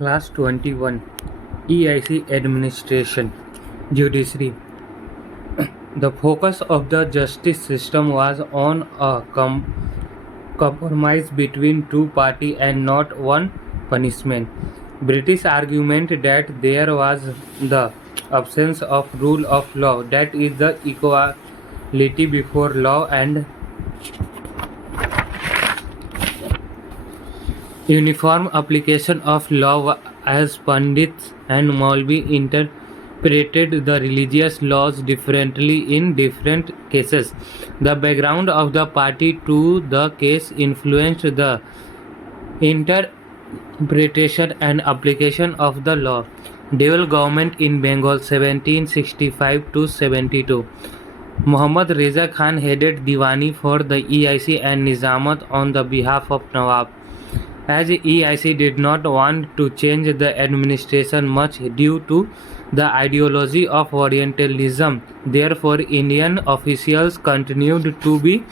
Class 21 EIC Administration Judiciary. The focus of the justice system was on a compromise between two parties and not one punishment. British argument that there was the absence of rule of law, that is the equality before law and uniform application of law as Pandits and Maulvi interpreted the religious laws differently in different cases. The background of the party to the case influenced the interpretation and application of the law. Deval government in Bengal 1765 to 72. Muhammad Reza Khan headed Diwani for the EIC and Nizamat on the behalf of Nawab. As EIC did not want to change the administration much due to the ideology of Orientalism, therefore Indian officials continued to be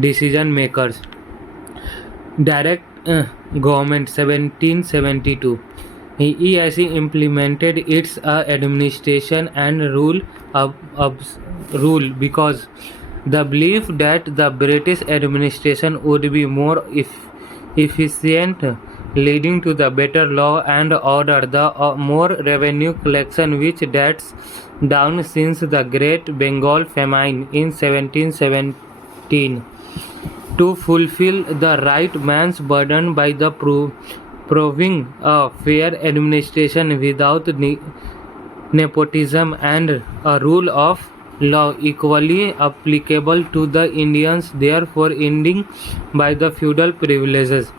decision makers. Direct Government 1772. EIC implemented its administration and rule because the belief that the British administration would be more efficient, leading to the better law and order, the more revenue collection, which dates down since the Great Bengal Famine in 1717. To fulfill the right man's burden by the proving a fair administration without nepotism and a rule of law equally applicable to the Indians, therefore ending by the feudal privileges.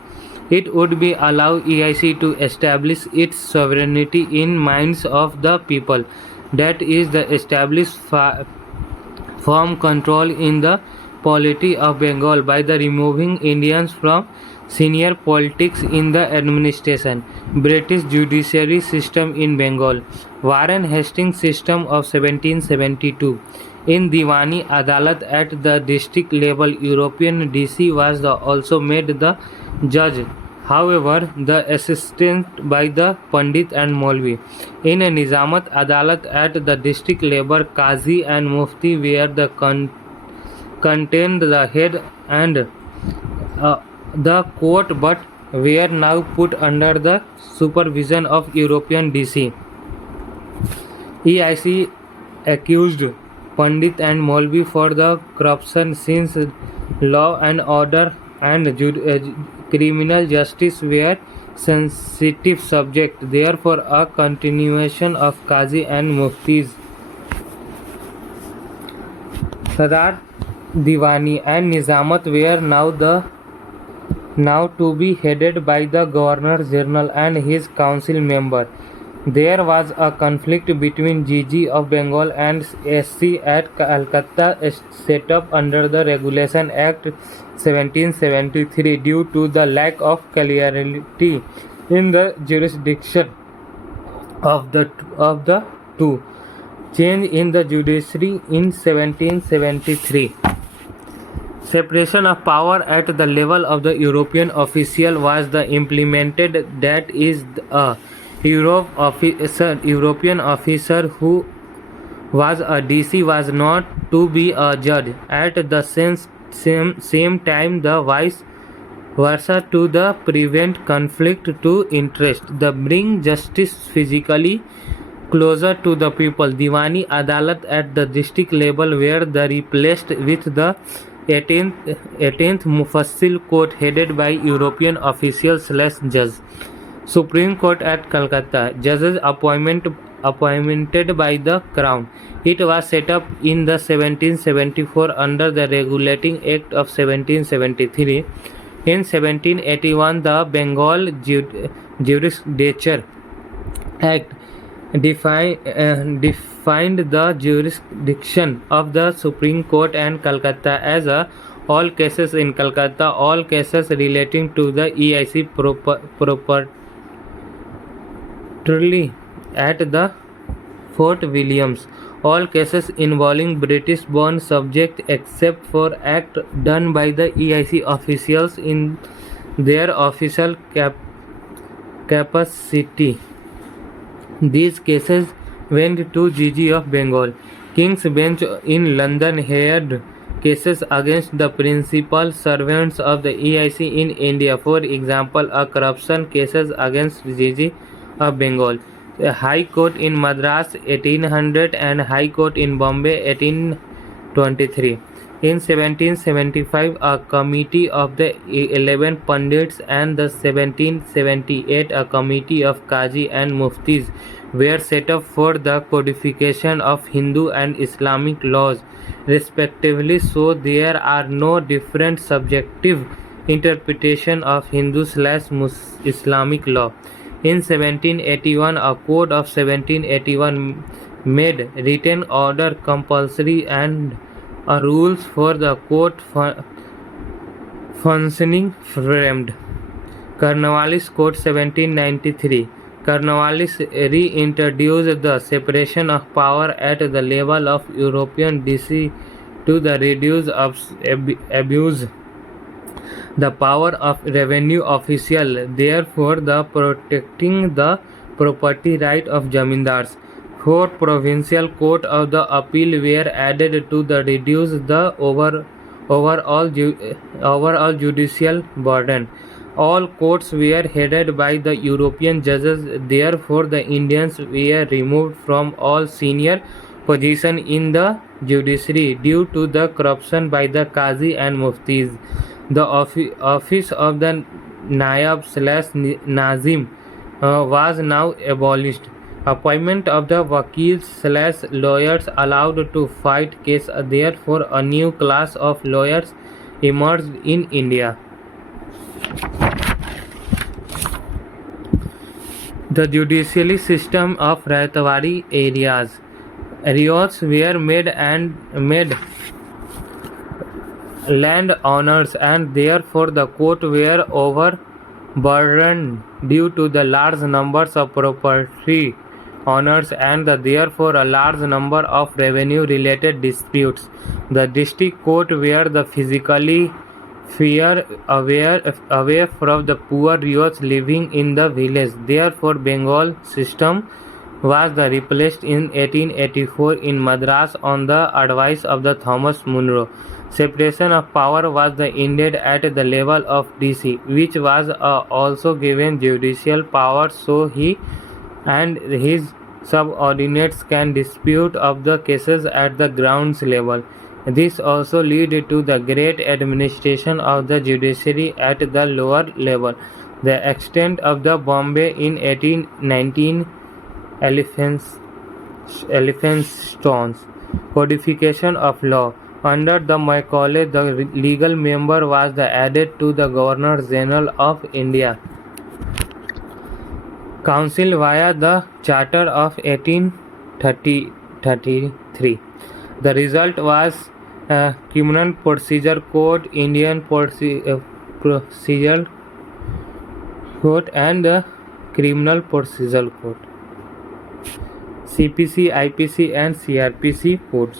It would be allow EIC to establish its sovereignty in minds of the people, that is, the established firm control in the polity of Bengal by the removing Indians from senior politics in the administration. British judiciary system in Bengal. Warren Hastings system of 1772. In Diwani Adalat at the district level, European DC was also made the judge. However, the assistant by the Pandit and Maulvi. In Nizamat Adalat at the district level, Qazi and Mufti were the contained the head and the court, but were now put under the supervision of European DC. EIC accused Pandit and Maulvi for the corruption, since law and order and criminal justice were sensitive subject. Therefore, a continuation of Qazi and Mufti's Sadar Diwani and Nizamat were now to be headed by the Governor General and his council member. There was a conflict between GG of Bengal and SC at Calcutta, set up under the Regulation Act 1773 due to the lack of clarity in the jurisdiction of the two. Change in the judiciary in 1773. Separation of power at the level of the European official was implemented, that is, a European officer who was a DC was not to be a judge. At the same time, the vice versa to the prevent conflict to interest, the bring justice physically closer to the people. Diwani Adalat at the district level were replaced with the 18th Mufassil Court headed by European officials / judge. Supreme Court at Calcutta. Judges appointed by the Crown. It was set up in the 1774 under the Regulating Act of 1773. In 1781, the Bengal Jurisdiction Act defined the jurisdiction of the Supreme Court and Calcutta as all cases in Calcutta, all cases relating to the EIC properly at the Fort Williams, all cases involving British-born subjects except for act done by the EIC officials in their official capacity. These cases went to Gigi of Bengal. King's Bench in London heard cases against the principal servants of the EIC in India. For example, a corruption cases against Gigi of Bengal. A High Court in Madras 1800 and High Court in Bombay 1823. In 1775, a committee of the 11 Pandits and the 1778 a committee of Qazi and Muftis were set up for the codification of Hindu and Islamic laws respectively, so there are no different subjective interpretation of Hindu/Islamic law. In 1781, a code of 1781 made written order compulsory and rules for the court functioning framed. Cornwallis Code 1793. Cornwallis reintroduced the separation of power at the level of European DC to the reduce abuse the power of revenue official, therefore the protecting the property right of zamindars. 4 provincial court of the appeal were added to the reduce the overall judicial burden. All courts were headed by the European judges, therefore the Indians were removed from all senior position in the judiciary due to the corruption by the Qazi and Muftis. The office of the Nayab/Nazim was now abolished. Appointment of the Vakils/lawyers allowed to fight case, therefore a new class of lawyers emerged in India. The judicial system of Raitwari areas. Riots were made landowners and therefore the court were overburdened due to the large numbers of property owners and therefore a large number of revenue related disputes. The district court were the physically away from the poor riots living in the village. Therefore Bengal system was replaced in 1884 in Madras on the advice of the Thomas Munro. Separation of power was ended at the level of DC, which was also given judicial power, so he and his subordinates can dispute of the cases at the grounds level. This also led to the great administration of the judiciary at the lower level. The extent of the Bombay in 1819 Elphinstone's codification of law. Under the Macaulay, the legal member was added to the Governor General of India Council via the Charter of 1833. The result was Criminal Procedure Code, Indian Procedure Code, and the Criminal Procedure Code. CPC, IPC, and CRPC codes.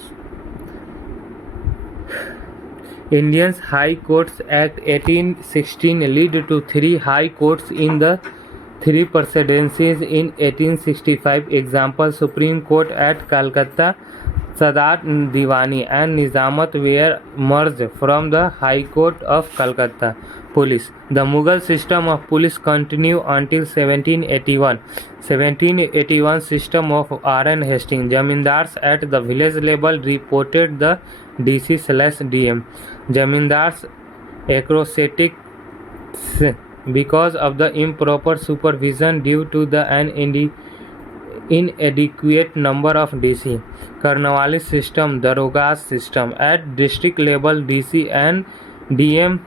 Indian High Courts Act 1816 led to 3 high courts in the 3 presidencies in 1865. Example: Supreme Court at Calcutta, Sadat Diwani and Nizamat were merged from the High Court of Calcutta. Police. The Mughal system of police continued until 1781. 1781 system of R.N. Hastings. Zamindars at the village level reported the DC/DM. Zamindars acrosatics because of the improper supervision due to the inadequate number of DC. Cornwallis system, Daroga's system. At district level, DC and DM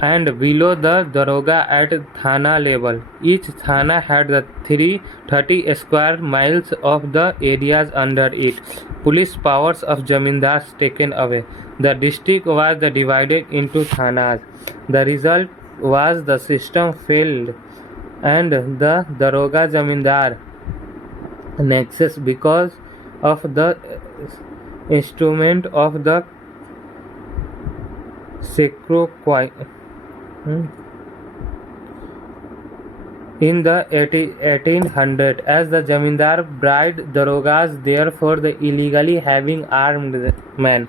and below the Daroga at Thana level. Each Thana had the 30 square miles of the areas under it. Police powers of Zamindars taken away. The district was divided into Thanas. The result was the system failed and the Daroga Zamindar nexus because of the instrument of the in the 1800 as the Jamindar bribed darogas, therefore the illegally having armed men.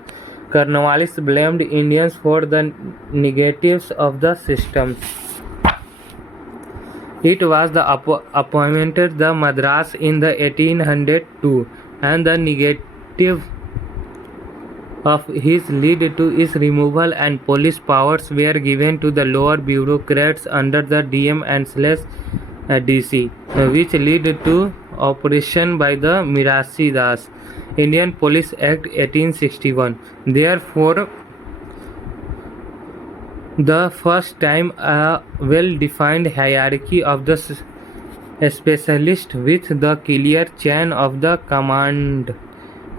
Cornwallis blamed Indians for the negatives of the system. It was the appointed the Madras in the 1802 and the negative of his lead to its removal and police powers were given to the lower bureaucrats under the DM and DC, which led to operation by the Mirasi Das. Indian Police Act 1861. Therefore, the first time a well-defined hierarchy of the specialist with the clear chain of the command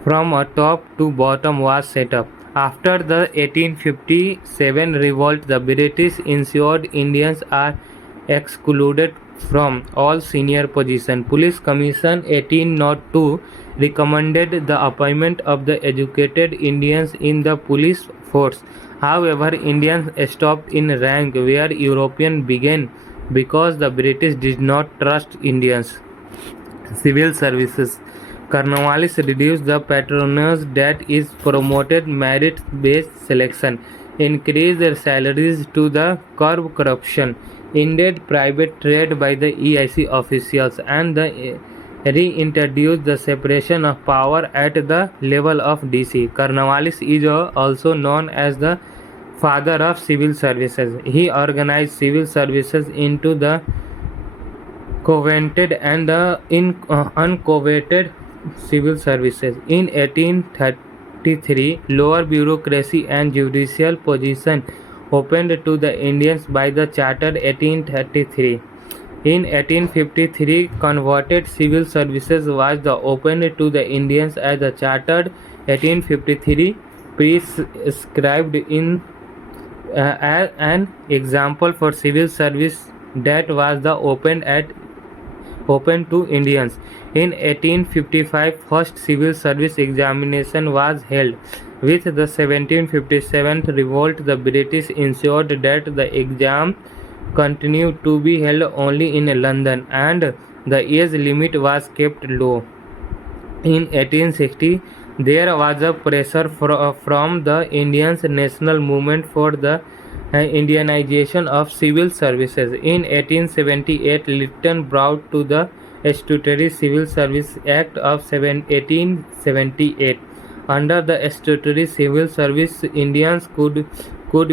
from top to bottom was set up. After the 1857 revolt, the British ensured Indians are excluded from all senior positions. Police Commission 1802 recommended the appointment of the educated Indians in the police force. However, Indians stopped in rank where Europeans began because the British did not trust Indians. Civil services. Cornwallis reduced the patronage that is promoted merit-based selection, increased their salaries to the curb corruption, ended private trade by the EIC officials, and reintroduced the separation of power at the level of DC. Cornwallis is also known as the father of civil services. He organized civil services into the covenanted and the uncovenanted civil services. In 1833, lower bureaucracy and judicial position opened to the Indians by the Charter 1833. In 1853, converted civil services was opened to the Indians as the Chartered 1853 prescribed in as an example for civil service that was open to Indians. In 1855, first civil service examination was held. With the 1757 revolt, the British ensured that the exam continued to be held only in London and the age limit was kept low. In 1860, there was a pressure from the Indians National Movement for the Indianization of civil services. In 1878, Lytton brought to the Statutory Civil Service Act of 1878. Under the Statutory Civil Service, Indians could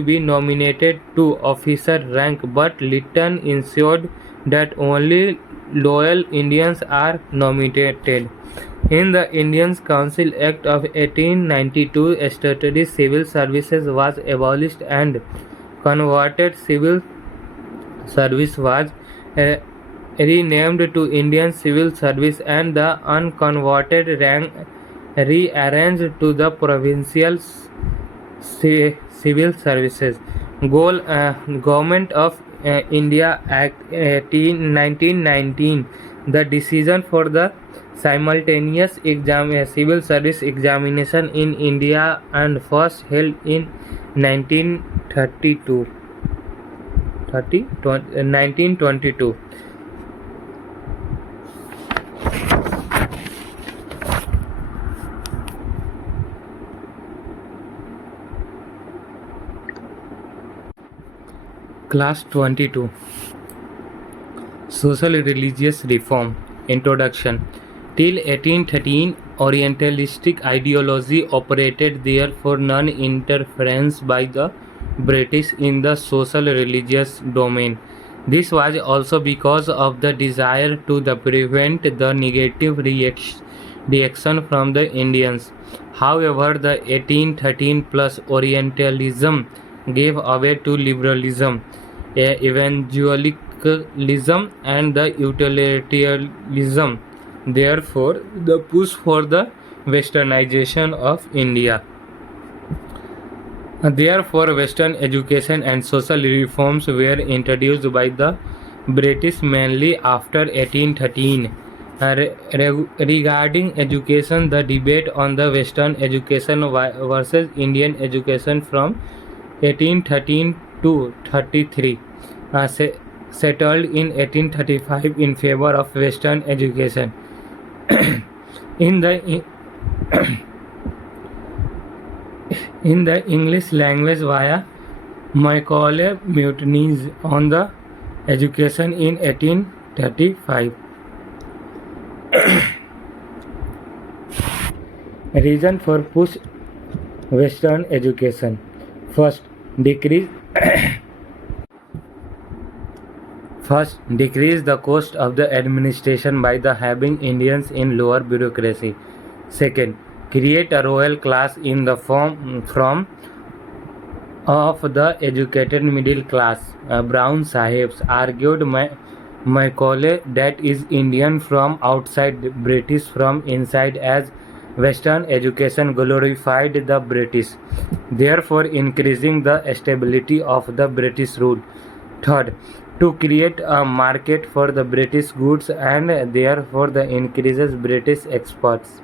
be nominated to officer rank, but Lytton ensured that only loyal Indians are nominated. In the Indian Council Act of 1892, statutory civil services was abolished and converted civil service was renamed to Indian Civil Service and the unconverted rank rearranged to the provincial civil services. Government of India Act 1919. The decision for the simultaneous civil service examination in India and first held in 1922. Class 22. Social religious reform. Introduction. Till 1813, Orientalistic ideology operated there for non-interference by the British in the social religious domain. This was also because of the desire to prevent the negative reaction from the Indians. However, the 1813 plus Orientalism gave way to liberalism, evangelicalism, and the utilitarianism. Therefore, the push for the westernization of India. Therefore, Western education and social reforms were introduced by the British mainly after 1813. Regarding education, the debate on the Western education versus Indian education from 1813 to 33 settled in 1835 in favor of Western education. in the in the English language via Macaulay mutinies on the education in 1835. Reason for push Western education. First, decrease the cost of the administration by the having Indians in lower bureaucracy. Second, create a royal class in the form from of the educated middle class. Brown Sahibs argued Macaulay that is Indian from outside, British from inside, as Western education glorified the British, therefore increasing the stability of the British rule. Third, to create a market for the British goods and therefore the increases British exports.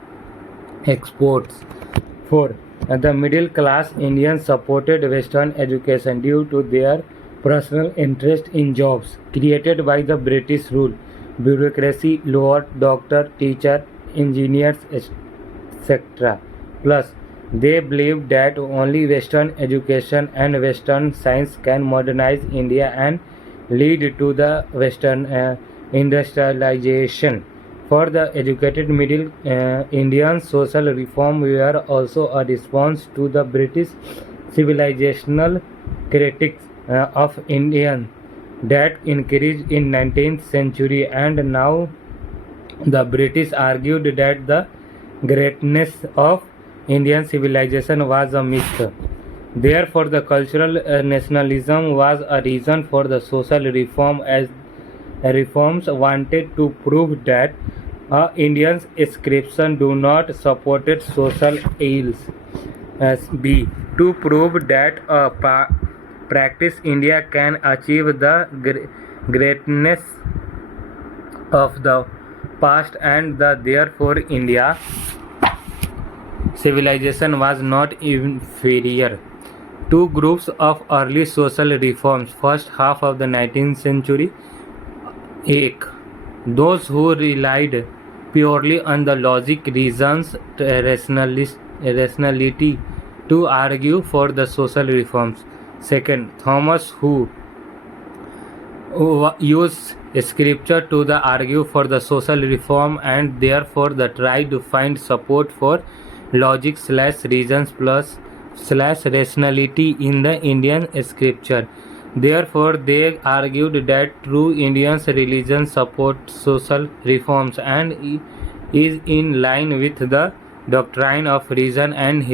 Four, the middle class Indians supported Western education due to their personal interest in jobs created by the British rule, bureaucracy, lower doctor, teacher, engineers, etc. Plus, they believed that only Western education and Western science can modernize India and lead to the Western industrialization. For the educated middle Indians, social reform were also a response to the British civilizational critics of Indian that increased in 19th century, and now the British argued that the greatness of Indian civilization was a myth. Therefore, the cultural nationalism was a reason for the social reform, as reforms wanted to prove that Indians' inscription do not supported social ills. As B, to prove that practice India can achieve the greatness of the past, and therefore India civilization was not inferior. Two groups of early social reforms, first half of the 19th century. Those who relied purely on the logic, reasons, rationality to argue for the social reforms. Second, Thomas, who used scripture to argue for the social reform and therefore try to find support for logic / reasons plus / rationality in the Indian scripture. Therefore, they argued that true Indian religion supports social reforms and is in line with the doctrine of reason and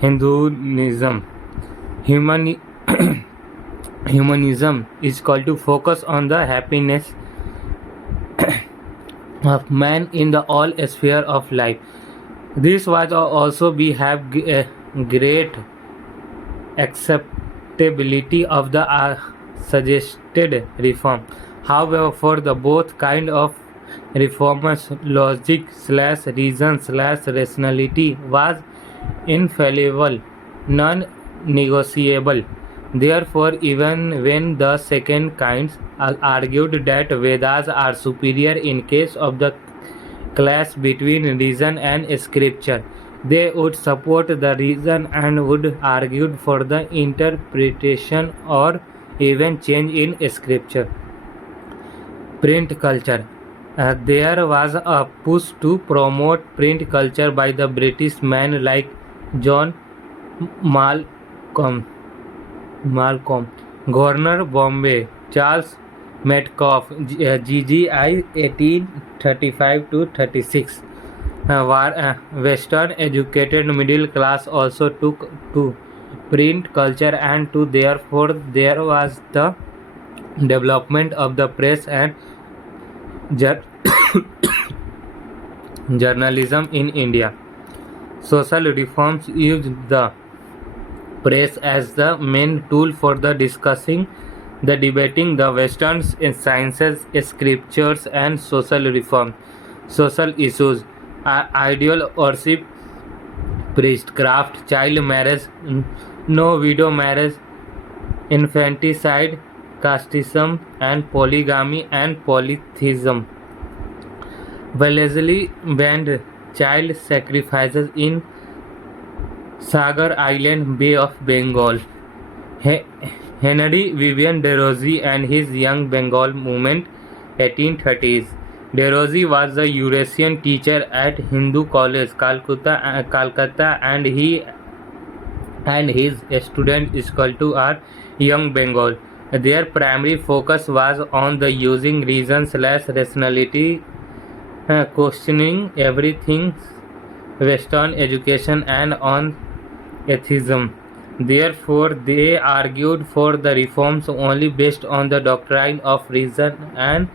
Hinduism. Humanism is called to focus on the happiness of man in the all sphere of life. This was also be have great acceptability of the suggested reform. However, for the both kind of reformers, logic / reason / rationality was infallible, non-negotiable. Therefore, even when the second kinds argued that Vedas are superior in case of the clash between reason and scripture, they would support the reason and would argue for the interpretation or even change in scripture. Print culture. There was a push to promote print culture by the British men like John Malcolm, Governor Bombay, Charles Metcalfe, GGI 1835-36. Western educated middle class also took to print culture, and therefore there was the development of the press and journalism in India. Social reforms used the press as the main tool for the discussing, the debating the Western sciences, scriptures, and social reform. Social issues: ideal worship, priestcraft, child marriage, no widow marriage, infanticide, casteism and polygamy and polytheism. Wellesley banned child sacrifices in Sagar Island, Bay of Bengal. He- Henry Vivian Desrosiers and his Young Bengal movement, 1830s. Desrosiers was a Eurasian teacher at Hindu College, Calcutta, and his students equal to are Young Bengal. Their primary focus was on the using reason/rationality, questioning everything Western education and on atheism. Therefore, they argued for the reforms only based on the doctrine of reason and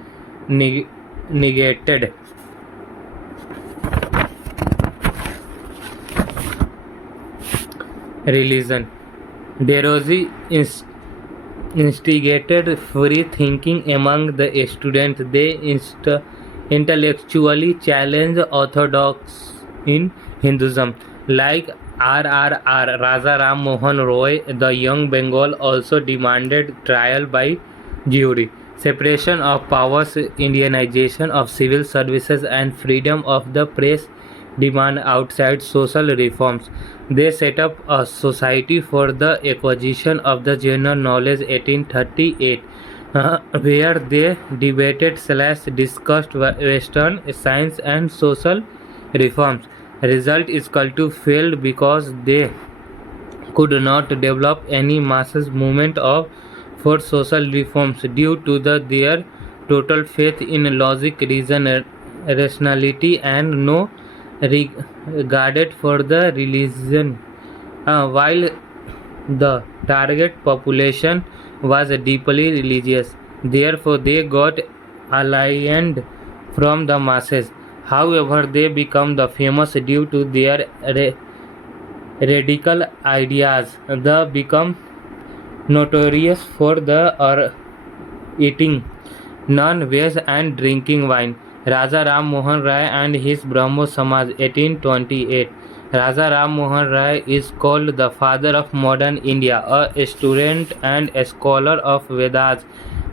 negated religion. Desrosiers instigated free thinking among the students. They intellectually challenged orthodox in Hinduism, like RRR Raja Ram Mohan Roy. The Young Bengal also demanded trial by jury, separation of powers, Indianization of civil services, and freedom of the press. Demand outside social reforms. They set up a society for the acquisition of the general knowledge, 1838, where they debated/discussed Western science and social reforms. Result is equal to failed because they could not develop any masses movement for social reforms due to their total faith in logic, reason, rationality, and no regarded for the religion, while the target population was deeply religious. Therefore, they got aliened from the masses. However, they become the famous due to their radical ideas. They become notorious for the eating non-veg and drinking wine. Raja Ram Mohan Rai and his Brahmo Samaj, 1828. Raja Ram Mohan Rai is called the father of modern India, a student and a scholar of Vedas,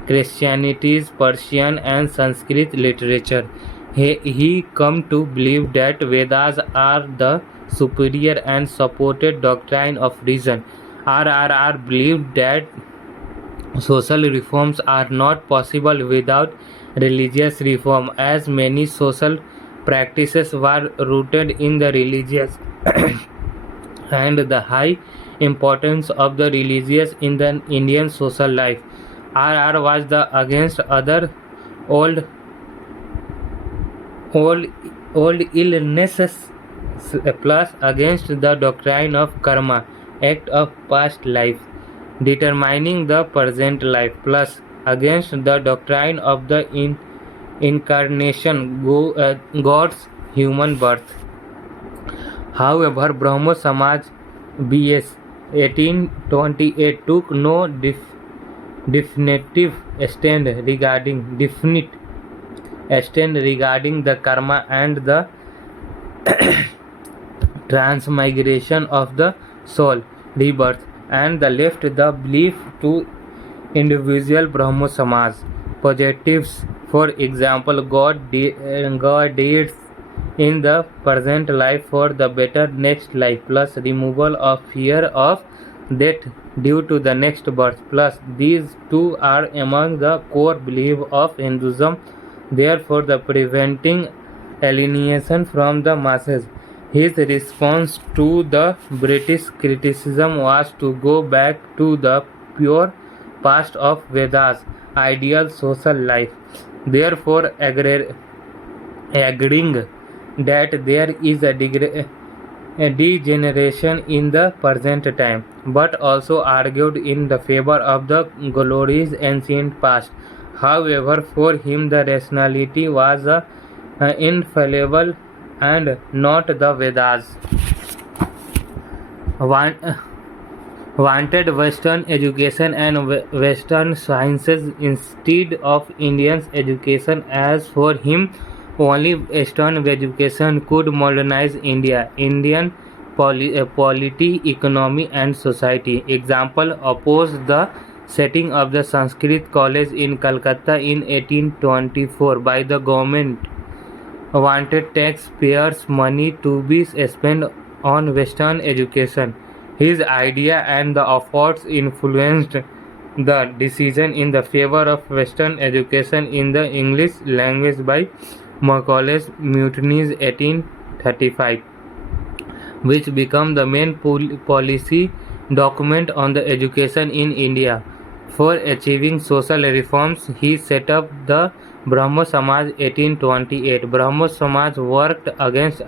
Christianity, Persian, and Sanskrit literature. He come to believe that Vedas are the superior and supported doctrine of reason. RRR believed that social reforms are not possible without religious reform, as many social practices were rooted in the religious and the high importance of the religious in the Indian social life. RR was the against other old old old illnesses plus against the doctrine of karma, act of past life determining the present life, plus against the doctrine of the incarnation, God's human birth. However, Brahmo Samaj BS 1828 took no definitive stand regarding the karma and the transmigration of the soul, rebirth, and the left the belief to individual Brahmo Samaj. Positives, for example, God deeds in the present life for the better next life, plus removal of fear of death due to the next birth, plus these two are among the core beliefs of Hinduism, therefore the preventing alienation from the masses. His response to the British criticism was to go back to the pure past of Vedas, ideal social life. Therefore, agreeing that there is a degeneration in the present time, but also argued in the favor of the glorious ancient past. However, for him the rationality was infallible and not the Vedas. Wanted Western education and Western sciences instead of Indian education, as for him only Western education could modernize Indian polity, economy, and society. Example: oppose the setting up the Sanskrit College in Calcutta in 1824 by the government wanted taxpayers' money to be spent on Western education. His idea and the efforts influenced the decision in the favor of Western education in the English language by Macaulay's Mutinies 1835, which became the main policy document on the education in India. For achieving social reforms, he set up the Brahmo Samaj 1828. Brahmo Samaj worked against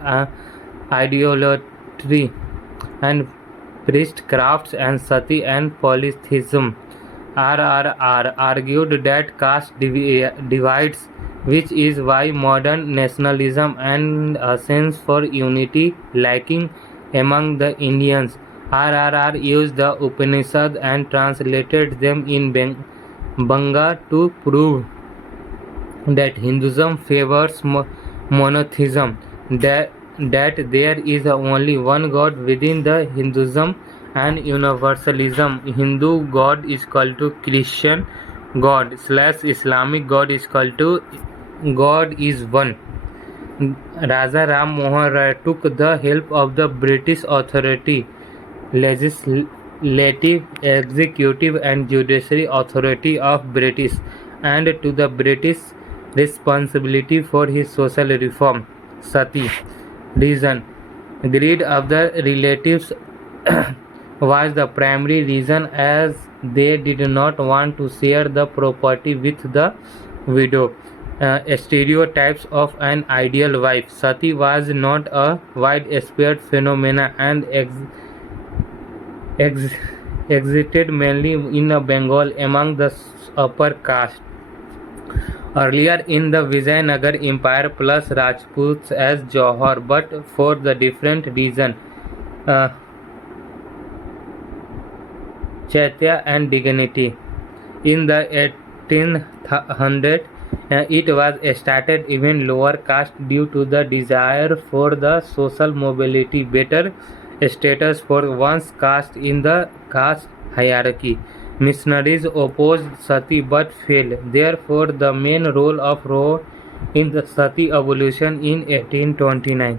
idolatry and priestcrafts and sati and polytheism. RRR argued that caste divides, which is why modern nationalism and a sense for unity lacking among the Indians. RRR used the Upanishad and translated them in Banga to prove that Hinduism favors monotheism, that there is only one God within the Hinduism, and universalism. Hindu God is equal to Christian God / Islamic God is equal to God is one. Raja Ram Mohan Rai took the help of the British authority, legislative, executive and judiciary authority of British, and to the British responsibility for his social reform. Sati. Reason. Greed of the relatives was the primary reason, as they did not want to share the property with the widow. Stereotypes of an ideal wife. Sati was not a widespread phenomenon and existed mainly in Bengal among the upper caste. Earlier in the Vijayanagar Empire plus Rajputs as Johar, but for the different reason. Chaitya and dignity. In the 1800s, it was started even lower caste due to the desire for the social mobility, better status for one's caste in the caste hierarchy. Missionaries opposed sati but failed. Therefore, the main role of Roe in the sati abolition in 1829.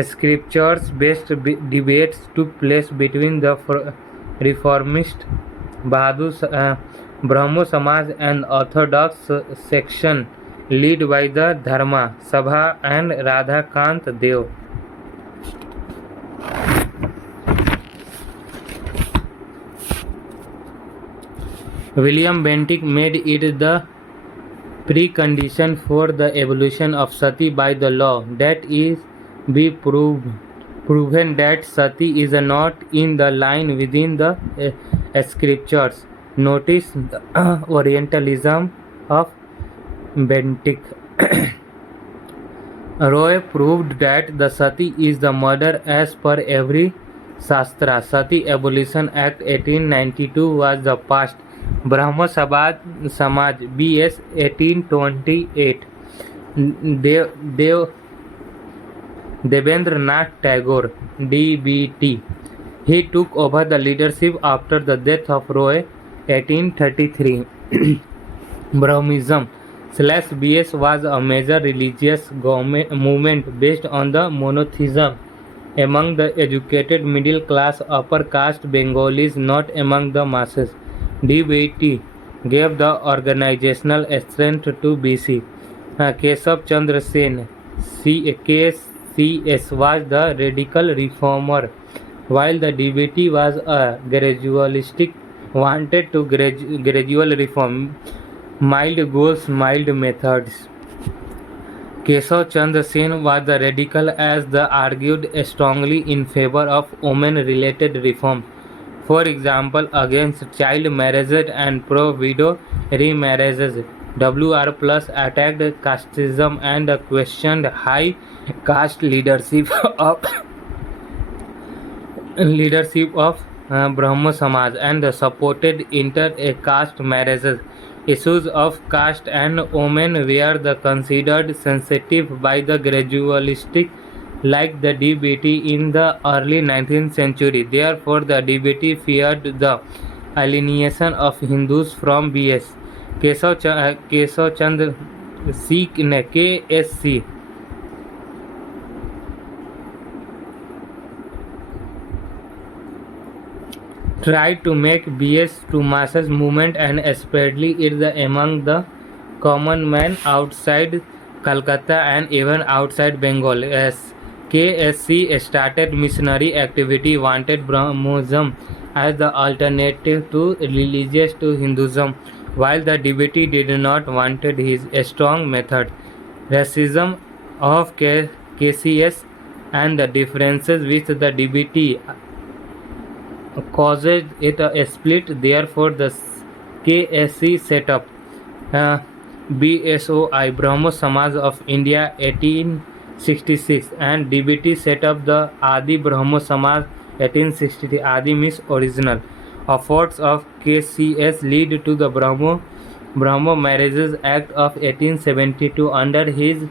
Scriptures-based debates took place between the reformist Bahadur Brahmo Samaj and Orthodox section led by the Dharma Sabha and Radhakant Dev. William Bentinck made it the precondition for the abolition of sati by the law that is be proven that sati is not in the line within the scriptures. Notice the Orientalism of Bentinck. Roy proved that the sati is the murder as per every Shastra. Sati Abolition Act 1892 was the past. Brahmo Samaj BS 1828. Devendra Nath Tagore DBT. He took over the leadership after the death of Roy 1833. Brahmism / BS was a major religious movement based on the monotheism among the educated middle class upper caste Bengalis, not among the masses. DBT gave the organizational strength to BC. Keshav Chandra Sen KCS was the radical reformer, while the DBT was a gradualistic, wanted to gradual reform, mild goals, mild methods. Keshav Chandra Sen was the radical as the argued strongly in favor of women-related reform. For example, against child marriages and pro-widow remarriages. WR Plus attacked casteism and questioned high caste leadership of Brahmo Samaj and supported inter-caste marriages. Issues of caste and women were considered sensitive by the gradualistic like the DBT in the early 19th century. Therefore, the DBT feared the alienation of Hindus from B.S. Keshav Chandra C. KSC tried to make BS to masses movement and especially it the among the common man outside Calcutta and even outside Bengal. As KSC started missionary activity, wanted Brahmoism as the alternative to religious to Hinduism, while the DBT did not wanted his strong method. Racism of KCS and the differences with the DBT causes it a split. Therefore, the KSC set up uh, BSOI Brahmo Samaj of India 1866 and DBT set up the Adi Brahmo Samaj 1863. Adi means original. Efforts of KCS lead to the Brahmo Marriages Act of 1872. Under his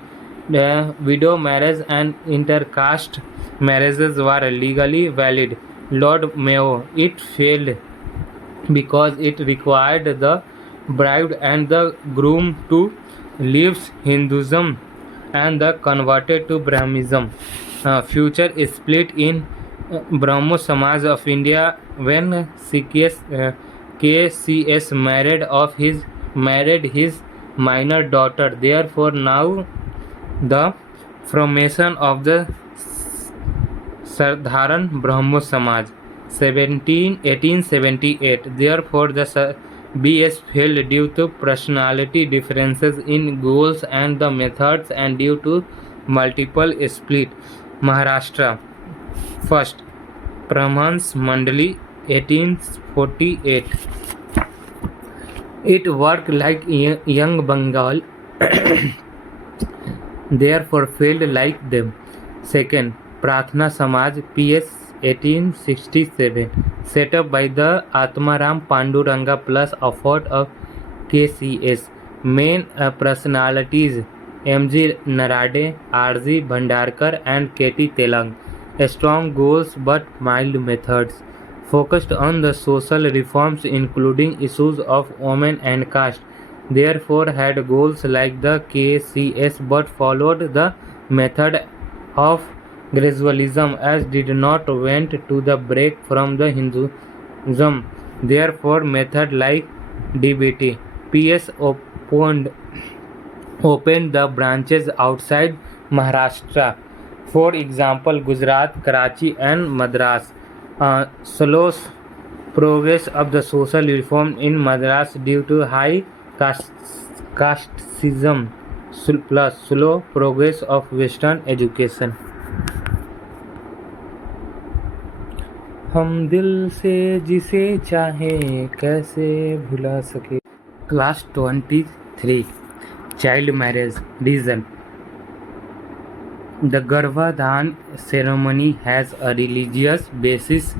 widow marriage and intercaste marriages were legally valid. Lord Mayo, it failed because it required the bride and the groom to leave Hinduism and the converted to Brahminism. Future is split in Brahmo Samaj of India when KCS married his minor daughter. Therefore, now the formation of the Sadharan Brahmo Samaj 1878. Therefore, the BS failed due to personality differences in goals and the methods and due to multiple split. Maharashtra first Brahmans Mandali 1848. It worked like young Bengal, therefore failed like them. Second, Prathna Samaj PS 1867, set up by the Atmaram Panduranga plus effort of KCS. Main personalities MG Narade, RG Bhandarkar and KT Telang. Strong goals but mild methods. Focused on the social reforms including issues of women and caste. Therefore had goals like the KCS but followed the method of gradualism as did not went to the break from the Hinduism. Therefore method like DBT. PS opened the branches outside Maharashtra. For example, Gujarat, Karachi and Madras. Slow progress of the social reform in Madras due to high casteism plus slow progress of Western education. हम दिल से जिसे चाहे कैसे भुला सके. Class 23 Child marriage reason. The Garbhadan ceremony has a religious basis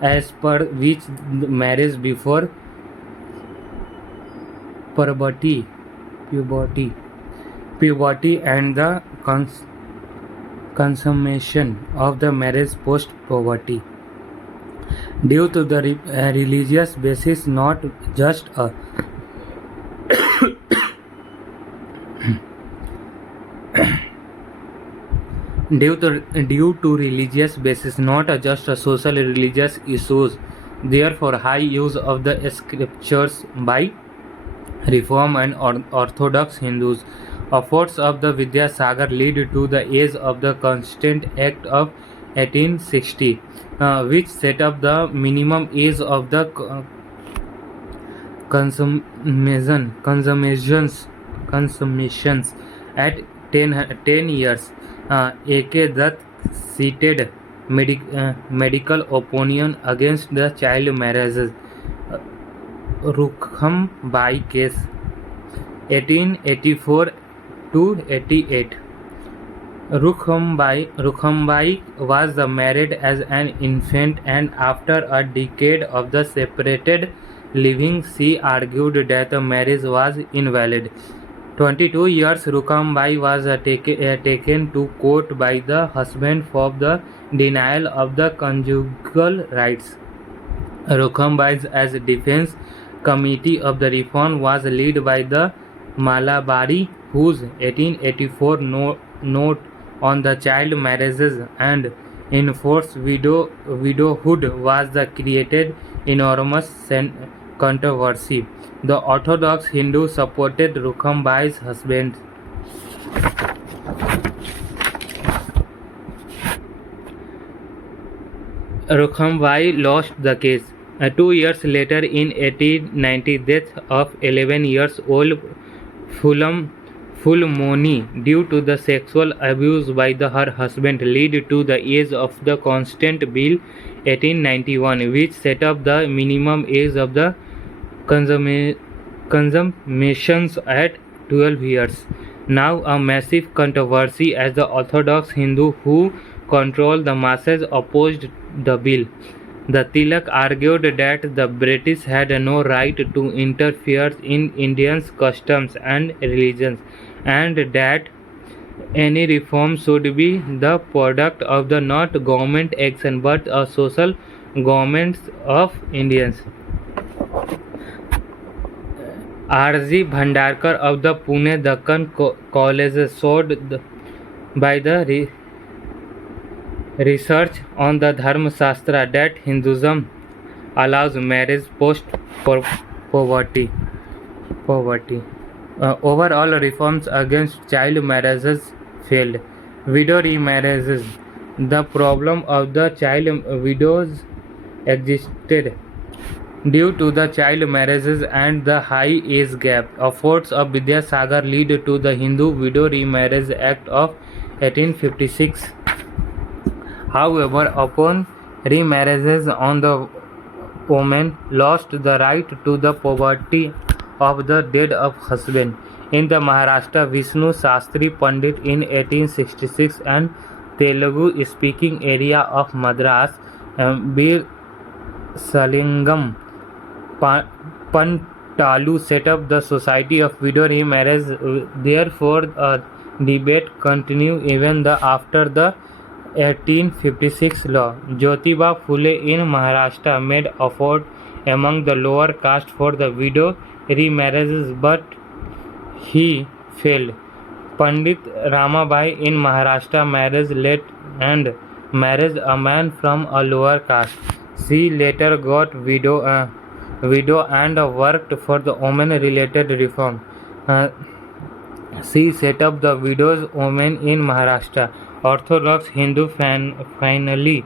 as per which marriage before puberty and the consummation of the marriage post puberty. Due to the religious basis, not just a due to religious basis, not just a social religious issues. Therefore, high use of the scriptures by Reform and Orthodox Hindus. Efforts of the Vidyasagar lead to the age of the Constant Act of 1860, which set up the minimum age of the consummations at 10 years. A.K. Dutt cited medical opinion against the child marriages. Rukham-Bai case 1884 to 88. Rukham-Bai was married as an infant and after a decade of the separated living she argued that the marriage was invalid. 22 years Rukham-Bai was taken to court by the husband for the denial of the conjugal rights. Rokhambai's as defense committee of the reform was led by the Malabari, whose 1884 note on the child marriages and enforced widowhood was the created enormous controversy. The Orthodox Hindu supported Rokhambai's husband. Rukhambai lost the case. 2 years later, in 1890, death of 11 years old Fulmoni due to the sexual abuse by her husband led to the age of the Constant Bill 1891, which set up the minimum age of the consummations at 12 years. Now a massive controversy as the Orthodox Hindu who control the masses opposed the bill. The Tilak argued that the British had no right to interfere in Indians' customs and religions, and that any reform should be the product of the not government action but a social government of Indians. R.G. Bhandarkar of the Pune Dakkan College showed by the research on the Dharma Shastra that Hinduism allows marriage post poverty. Overall reforms against child marriages failed. Widow remarriages. The problem of the child widows existed due to the child marriages and the high age gap. Efforts of Vidyasagar lead to the Hindu Widow Remarriage Act of 1856. However, upon remarriages on the woman lost the right to the poverty of the dead of husband. In the Maharashtra, Vishnu Shastri Pandit in 1866 and Telugu speaking area of Madras, Bir Salingam Pantalu set up the Society of Widow Remarriage. Therefore, a debate continued even after the 1856 law. Jyotiba Phule in Maharashtra made effort among the lower caste for the widow remarriages, but he failed. Pandit Ramabai in Maharashtra married late and married a man from a lower caste. She later got widow and worked for the women-related reform. She set up the Widows' Women in Maharashtra. Orthodox Hindu finally.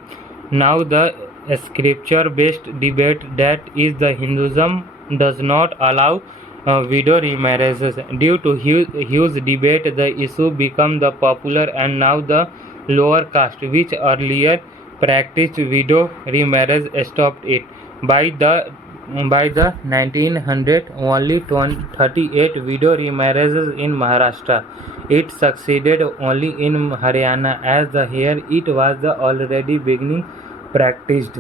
Now the scripture-based debate that is the Hinduism does not allow widow remarriages. Due to huge debate, the issue became the popular and now the lower caste, which earlier practiced widow remarriage, stopped it. By the 1900, only 38 widow remarriages in Maharashtra. It succeeded only in Haryana, as here it was already beginning practiced.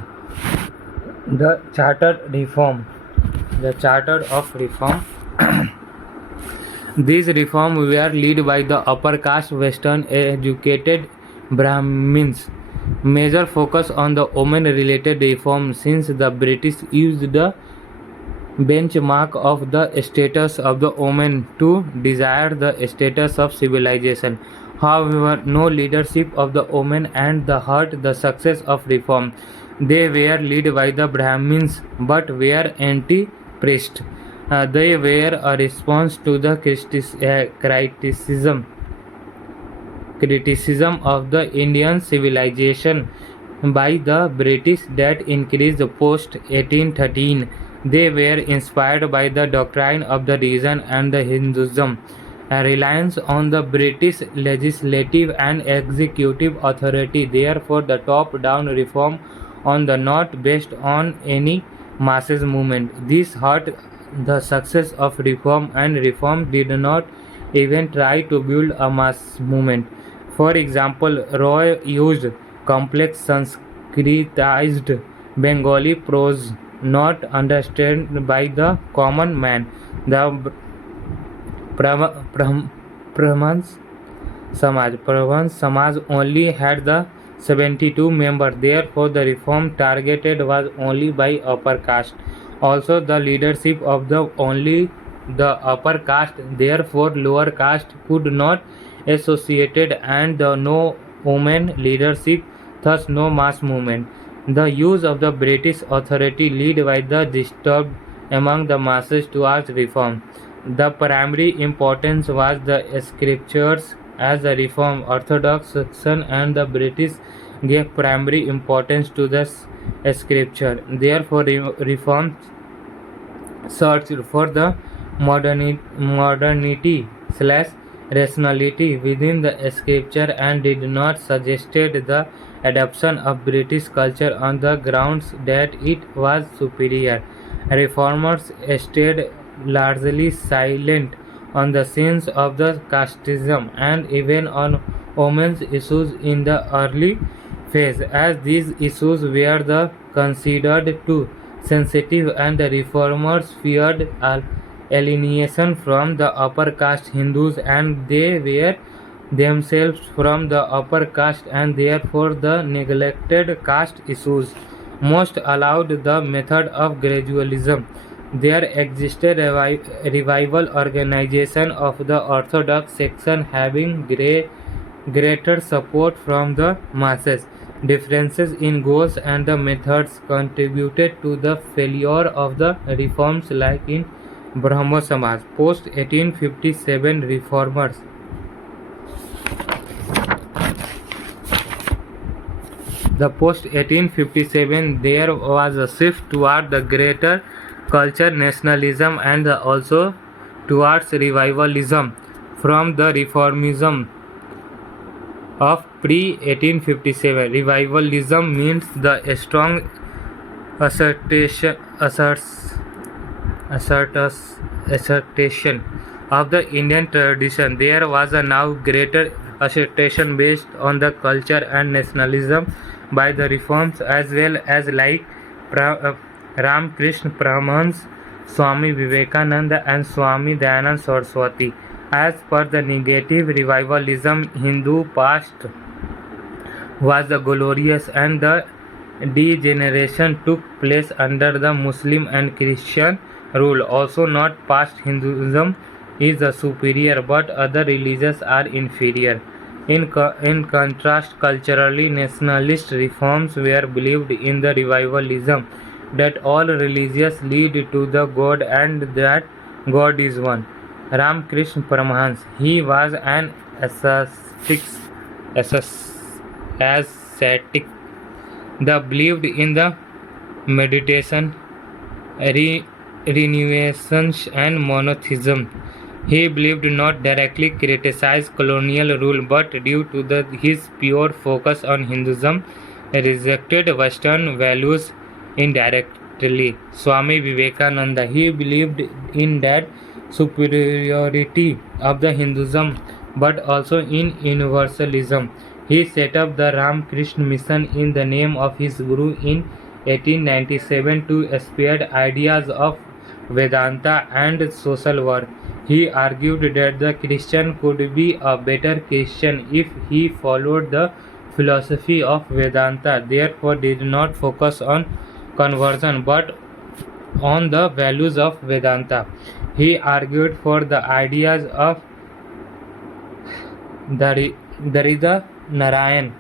The Charter of Reform. These reforms were led by the upper caste Western educated Brahmins. Major focus on the women-related reforms, since the British used the benchmark of the status of the woman to desire the status of civilization. However, no leadership of the women and hurt the success of reform. They were led by the Brahmins but were anti-priest. They were a response to the criticism of the Indian civilization by the British that increased post 1813. They were inspired by the doctrine of the reason and the Hinduism. A reliance on the British legislative and executive authority. Therefore, the top-down reform on the not based on any masses movement. This hurt the success of reform, and reform did not even try to build a mass movement. For example, Roy used complex Sanskritized Bengali prose not understood by the common man. The Brahman Samaj only had the 72 members. Therefore, the reform targeted was only by upper caste. Also, the leadership of the only the upper caste. Therefore, lower caste could not associated and the no women leadership. Thus, no mass movement. The use of the British authority led by the disturbed among the masses towards reform. The primary importance was the scriptures as the Reform Orthodox section and the British gave primary importance to the scripture. Therefore, Reform searched for the modernity slash rationality within the scripture and did not suggested the adoption of British culture on the grounds that it was superior. Reformers stayed largely silent on the sins of the casteism and even on women's issues in the early phase, as these issues were considered too sensitive and the reformers feared alienation from the upper caste Hindus and they were themselves from the upper caste and therefore the neglected caste issues. Most allowed the method of gradualism. There existed a revival organization of the Orthodox section having greater support from the masses. Differences in goals and the methods contributed to the failure of the reforms like in Brahmo Samaj. Post 1857 reformers. The post 1857 there was a shift toward the greater culture nationalism and also towards revivalism from the reformism of pre-1857. Revivalism means the strong assertion of the Indian tradition. There was a now greater assertion based on the culture and nationalism by the reforms as well as like Ramakrishna Paramahansa, Swami Vivekananda and Swami Dayananda Saraswati. As per the negative revivalism, Hindu past was the glorious and the degeneration took place under the Muslim and Christian rule. Also, not past Hinduism is the superior, but other religions are inferior. In contrast, culturally nationalist reforms were believed in the revivalism that all religions lead to the God and that God is one. Ramakrishna Paramahansa, he was an ascetic. The believed in the meditation, renunciation and monotheism. He believed not directly criticize colonial rule, but due to his pure focus on Hinduism, rejected Western values indirectly. Swami Vivekananda, he believed in that superiority of the Hinduism, but also in universalism. He set up the Ramakrishna Mission in the name of his Guru in 1897 to spread ideas of Vedanta and social work. He argued that the Christian could be a better Christian if he followed the philosophy of Vedanta, therefore did not focus on conversion but on the values of Vedanta. He argued for the ideas of Darida Narayan,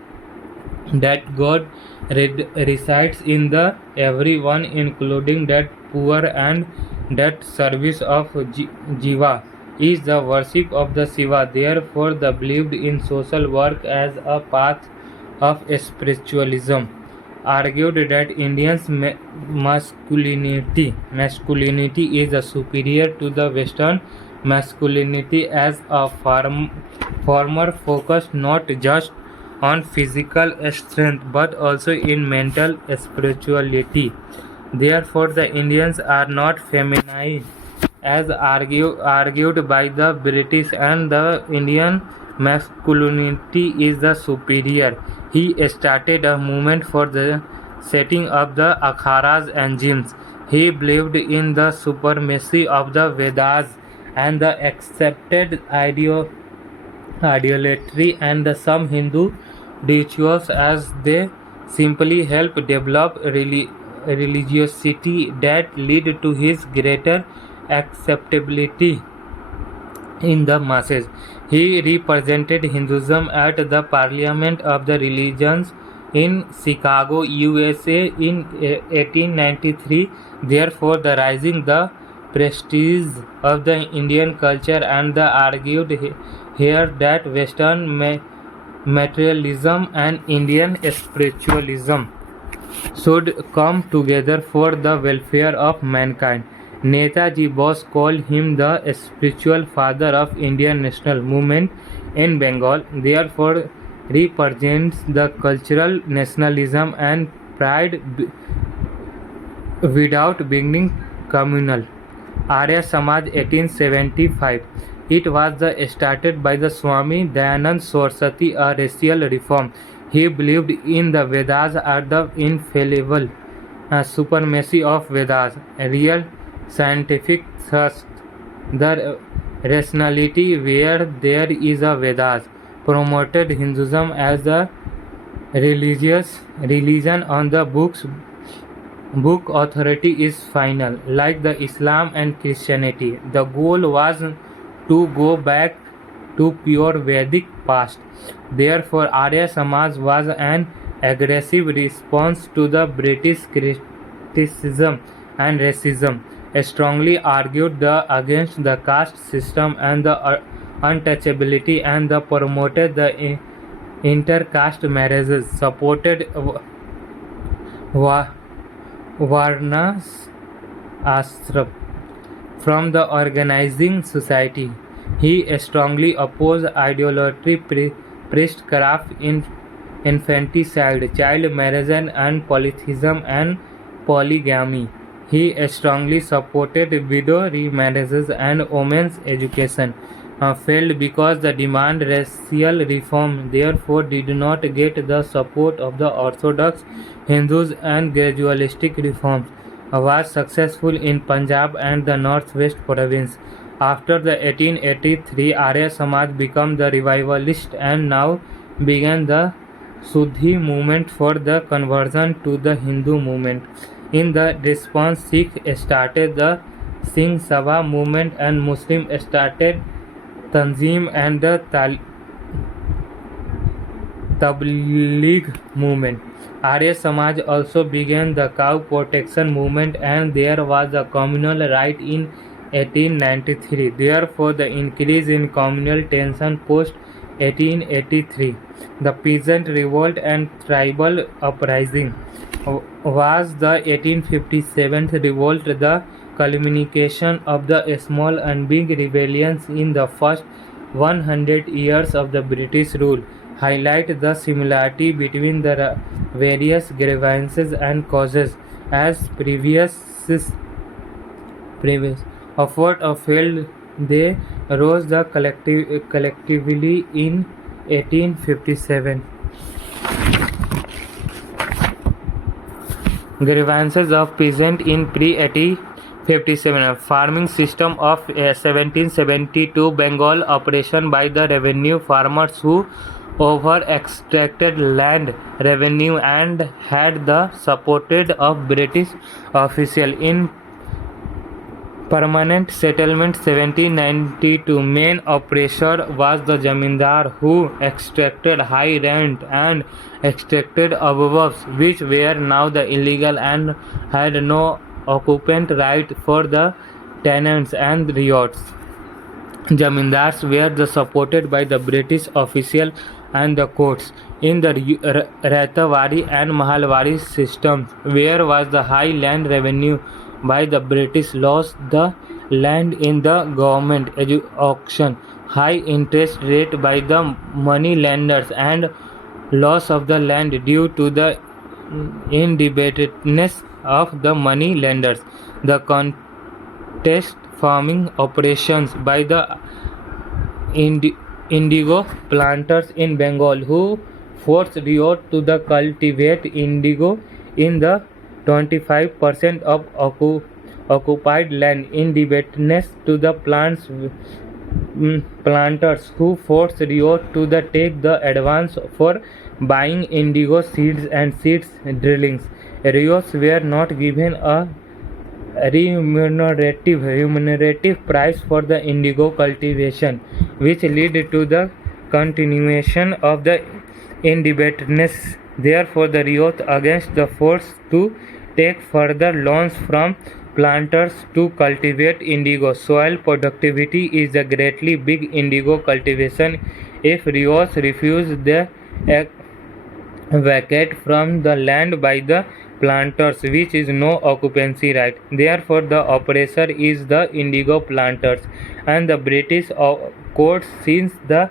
that God resides in the everyone, including that poor, and that service of Jiva is the worship of the Shiva. Therefore, the believed in social work as a path of spiritualism. Argued that Indians' masculinity is superior to the Western masculinity as a former focused not just on physical strength but also in mental spirituality. Therefore, the Indians are not feminine as argued by the British, and the Indian masculinity is the superior. He started a movement for the setting up the akharas and gyms. He believed in the supremacy of the Vedas and the accepted idolatry, and some Hindu rituals as they simply help develop religiosity that lead to his greater acceptability in the masses. He represented Hinduism at the Parliament of the Religions in Chicago, USA in 1893, therefore the rising the prestige of the Indian culture and the argued here that Western materialism and Indian spiritualism should come together for the welfare of mankind. Netaji Bose called him the spiritual father of Indian national movement in Bengal, therefore represents the cultural nationalism and pride without being communal. Arya Samaj 1875. It was started by the Swami Dayanand Saraswati, a racial reform. He believed in the Vedas as the infallible supremacy of Vedas, real scientific thrust, the rationality where there is a Vedas, promoted Hinduism as a religious religion on the book authority is final, like the Islam and Christianity. The goal was to go back to pure Vedic past. Therefore, Arya Samaj was an aggressive response to the British criticism and racism. Strongly argued against the caste system and the untouchability and promoted the intercaste marriages, supported Varnas Ashram from the organizing society. He strongly opposed idolatry, priestcraft, infanticide, child marriage, and polytheism and polygamy. He strongly supported widow remarriages and women's education. Failed because the demand racial reform therefore did not get the support of the Orthodox Hindus and gradualistic reforms. Was successful in Punjab and the Northwest province. After the 1883, Arya Samaj became the revivalist and now began the Shuddhi movement for the conversion to the Hindu movement. In the response, Sikh started the Singh Sabha movement and Muslim started Tanzim and the Tabligh movement. Arya Samaj also began the cow protection movement and there was a communal right in 1893. Therefore, the increase in communal tension post 1883, the peasant revolt and tribal uprising was the 1857 revolt, the culmination of the small and big rebellions in the first 100 years of the British rule, highlight the similarity between the various grievances and causes as previous effort failed. They rose the collectively in 1857. Grievances of peasant in pre-1857 farming system of 1772 Bengal operation by the revenue farmers who over extracted land revenue and had the supported of British official in permanent settlement 1792. Main oppressor was the Jamindar who extracted high rent and extracted aboves which were now the illegal and had no occupant right for the tenants and riots. Jamindars were supported by the British official and the courts. In the Ratawari and Mahalwari systems, where was the high land revenue by the British lost the land in the government auction, high interest rate by the money lenders and loss of the land due to the indebtedness of the money lenders. The contest farming operations by the indigo planters in Bengal who forced Rio to the cultivate indigo in the 25% of occupied land. Indebtedness to the plants planters who forced Rio to take the advance for buying indigo seeds and seeds drillings. Rios were not given a remunerative price for the indigo cultivation, which led to the continuation of the indebtedness. Therefore, the revolt against the force to take further loans from planters to cultivate indigo. Soil productivity is a greatly big indigo cultivation. If Rios refused the vacate from the land by the planters, which is no occupancy right. Therefore, the oppressor is the indigo planters, and the British courts, since the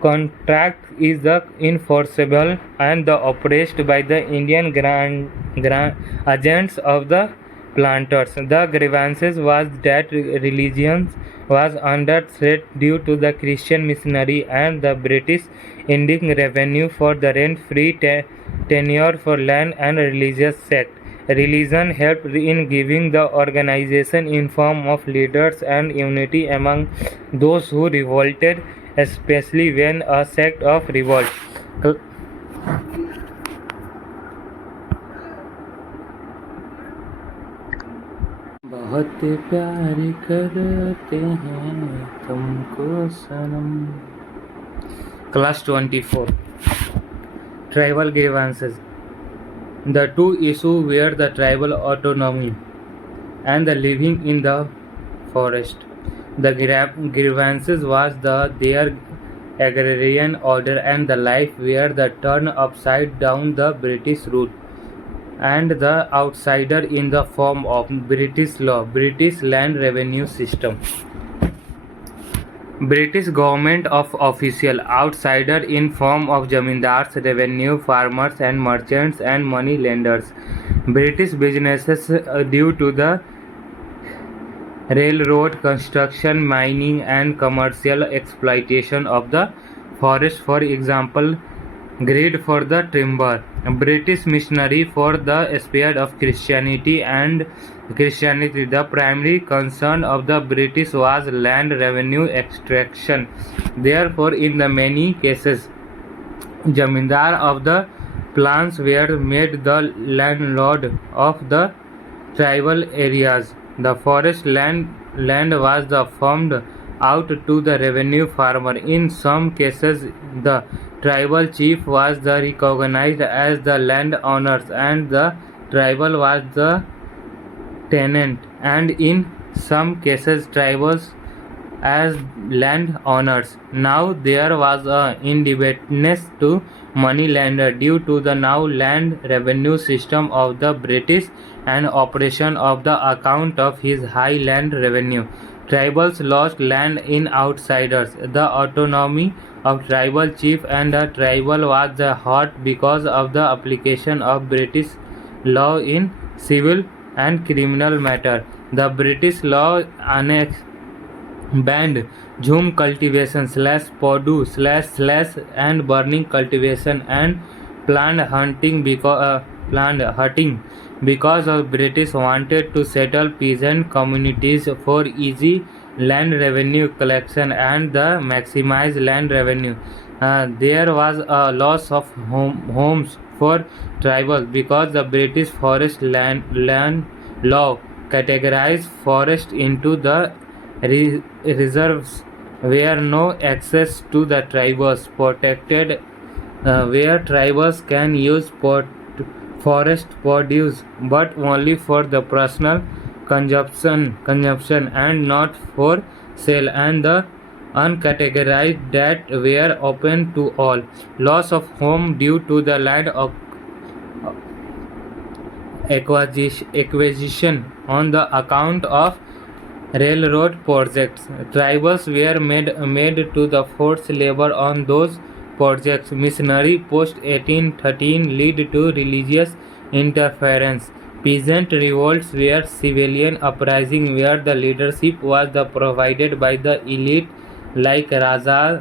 contract is the enforceable and the oppressed by the Indian agents of the planters. The grievances was that religion was under threat due to the Christian missionary and the British ending revenue for the rent-free tenure for land and religious sect. Religion helped in giving the organization in form of leaders and unity among those who revolted, especially when a sect of revolt. बहुत प्यार करते हैं तुमको सनम. Class 24. Tribal grievances. The two issues were the tribal autonomy and the living in the forest. The grievances was their agrarian order and the life were the turn upside down the British rule and the outsider in the form of British law, British land revenue system. British government of official, outsider in form of zamindars, revenue, farmers and merchants and money lenders. British businesses due to the railroad construction, mining and commercial exploitation of the forest, for example, greed for the timber. British missionary for the spread of Christianity. The primary concern of the British was land revenue extraction. Therefore, in the many cases, zamindar of the plants were made the landlord of the tribal areas. The forest land was farmed out to the revenue farmer. In some cases, the tribal chief was recognized as the landowners and the tribal was the tenant, and in some cases tribals as landowners. Now there was a indebtedness to moneylender due to the now land revenue system of the British and operation of the account of his high land revenue. Tribals lost land in outsiders. The autonomy of tribal chief and the tribal was hurt because of the application of British law in civil and criminal matter. The British law banned jhum cultivation / podu / and burning cultivation and plant hunting because of British wanted to settle peasant communities for easy land revenue collection and the maximize land revenue. There was a loss of homes for tribals because the British forest land law categorized forest into the reserves where no access to the tribals protected, where tribals can use forest produce but only for the personal consumption and not for sale, and the uncategorized that were open to all. Loss of home due to the land of acquisition on the account of railroad projects. Tribals were made to the forced labor on those projects. Missionary post 1813 lead to religious interference. Peasant revolts were civilian uprising where the leadership was provided by the elite like Rajas,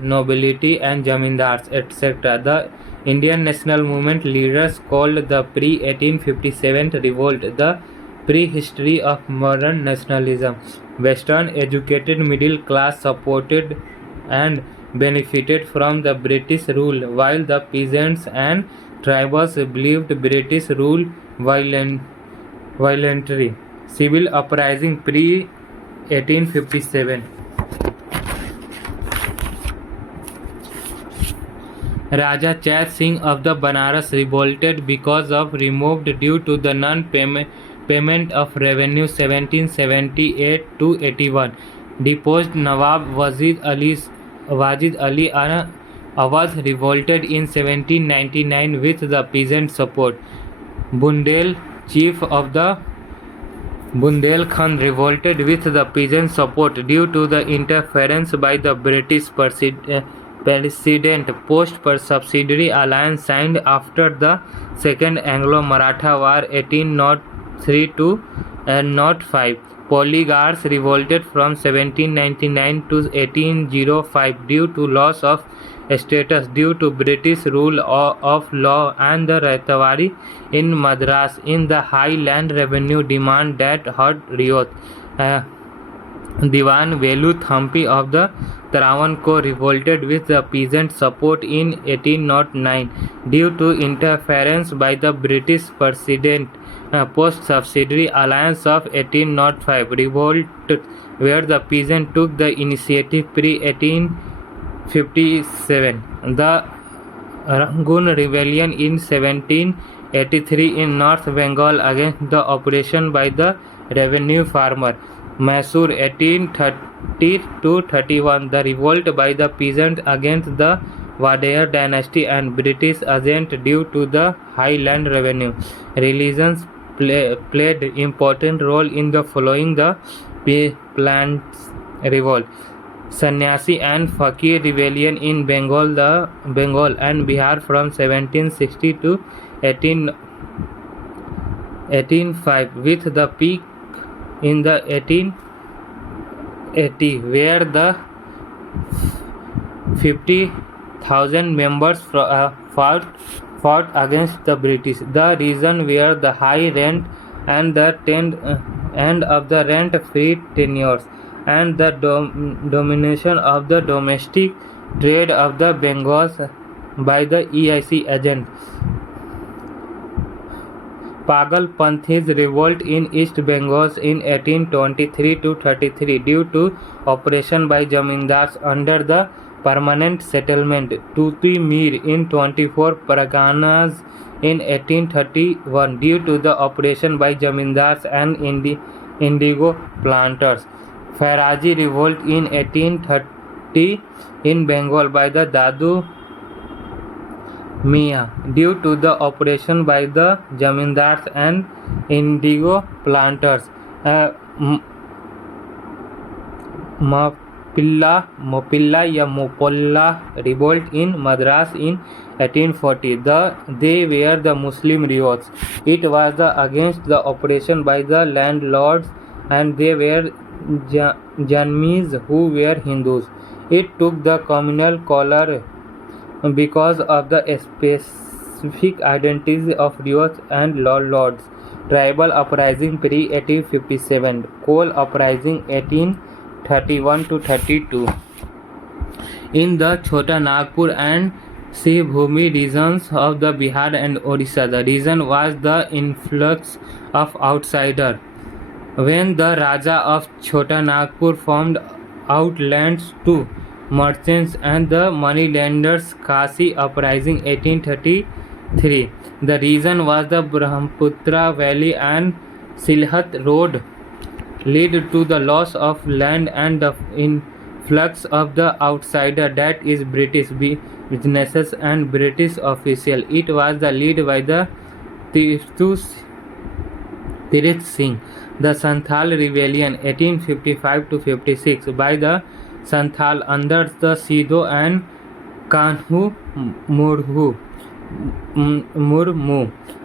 nobility and zamindars, etc. The Indian national movement leaders called the pre-1857 revolt the prehistory of modern nationalism. Western educated middle class supported and benefited from the British rule, while the peasants and tribals believed British rule violentary. Civil uprising pre 1857. Raja Chat Singh of the Banaras revolted because of removed due to the non-payment of revenue 1778 to 81. Deposed Nawab Wajid Ali Awadh revolted in 1799 with the peasant support. Bundel chief of the Bundelkhand revolted with the peasant support due to the interference by the British President post-subsidiary alliance signed after the Second Anglo-Maratha War 1803 to 05. Polygars revolted from 1799 to 1805 due to loss of status due to British rule of law and the Ratwari in Madras in the high land revenue demand that hurt Riyot. Diwan Velu Thampi of the Travancore revolted with the peasant support in 1809 due to interference by the British President post-subsidiary alliance of 1805 revolt where the peasant took the initiative pre-1857. The Rangoon rebellion in 1783 in North Bengal against the operation by the revenue farmer. Mysore 1830 to 31. The revolt by the peasant against the Wadeyar dynasty and British agent due to the high land revenue. Religions played important role in the following the Plants revolt. Sannyasi and Fakir rebellion in Bengal and Bihar from 1760 to 1805 with the peak in the 1880 where the 50,000 members fought against the British. The reason were the high rent and the end of the rent-free tenures and the domination of the domestic trade of the Bengals by the EIC agent. Pagal Panthis revolt in East Bengal in 1823 to 33 due to oppression by Jamindars under the permanent settlement. Tuti Mir in 24 Parganas in 1831 due to the oppression by Jamindars and indigo planters. Faraji revolt in 1830 in Bengal by the Dadu Mia due to the oppression by the Jamindars and indigo planters. Mopilla revolt in Madras in 1840. They were the Muslim riots. It was against the oppression by the landlords and they were Janmis who were Hindus. It took the communal color because of the specific identities of riots and lords. Tribal uprising pre-1857. Coal uprising 1831 to 32. In the Chota Nagpur and Sivbhumi regions of the Bihar and Odisha, the reason was the influx of outsiders. When the Raja of Chota Nagpur farmed out lands to merchants and the moneylenders, Kasi uprising 1833. The reason was the Brahmaputra Valley and Silhat road led to the loss of land and the influx of the outsider, that is British businesses and British officials. It was the lead by the Tirth Singh. The Santhal rebellion 1855 to 56 by the Santhal under the Sidho and Kanhu Murmu.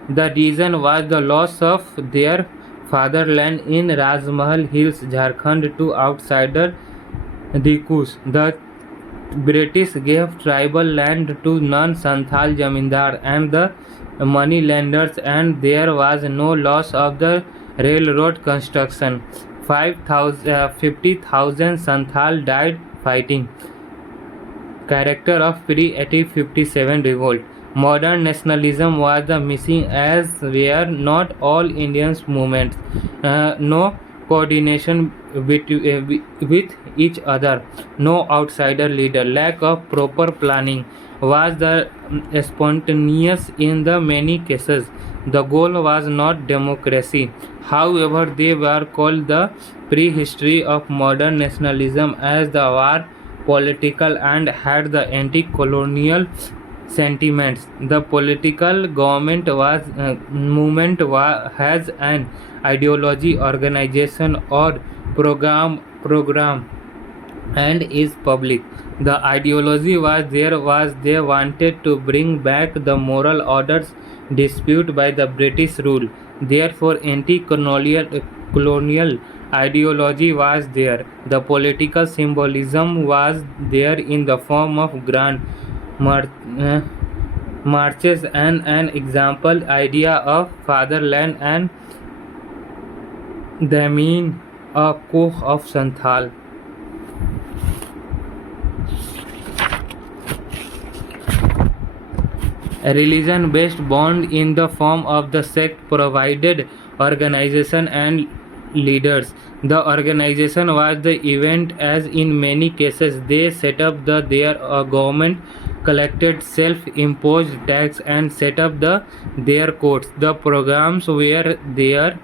The reason was the loss of their fatherland in Rajmahal Hills, Jharkhand to outsider Dikus. The British gave tribal land to non-Santhal Jamindar and the moneylenders, and there was no loss of the railroad construction. 50,000 Santhal died fighting. Character of pre-1857 revolt. Modern nationalism was the missing, as were not all Indian movements. No coordination with each other. No outsider leader. Lack of proper planning was the spontaneous in the many cases. The goal was not democracy. However, they were called the prehistory of modern nationalism as the war political and had the anti-colonial sentiments. The political government was has an ideology, organization, or program and is public. The ideology was they wanted to bring back the moral orders disputed by the British rule. Therefore, anti-colonial ideology was there. The political symbolism was there in the form of grand mar- uh, marches and an example idea of fatherland and the mean a Koh of Santhal. A religion-based bond in the form of the sect provided organization and leaders. The organization was the event, as in many cases they set up their government, collected self-imposed tax and set up their courts. The programs were there,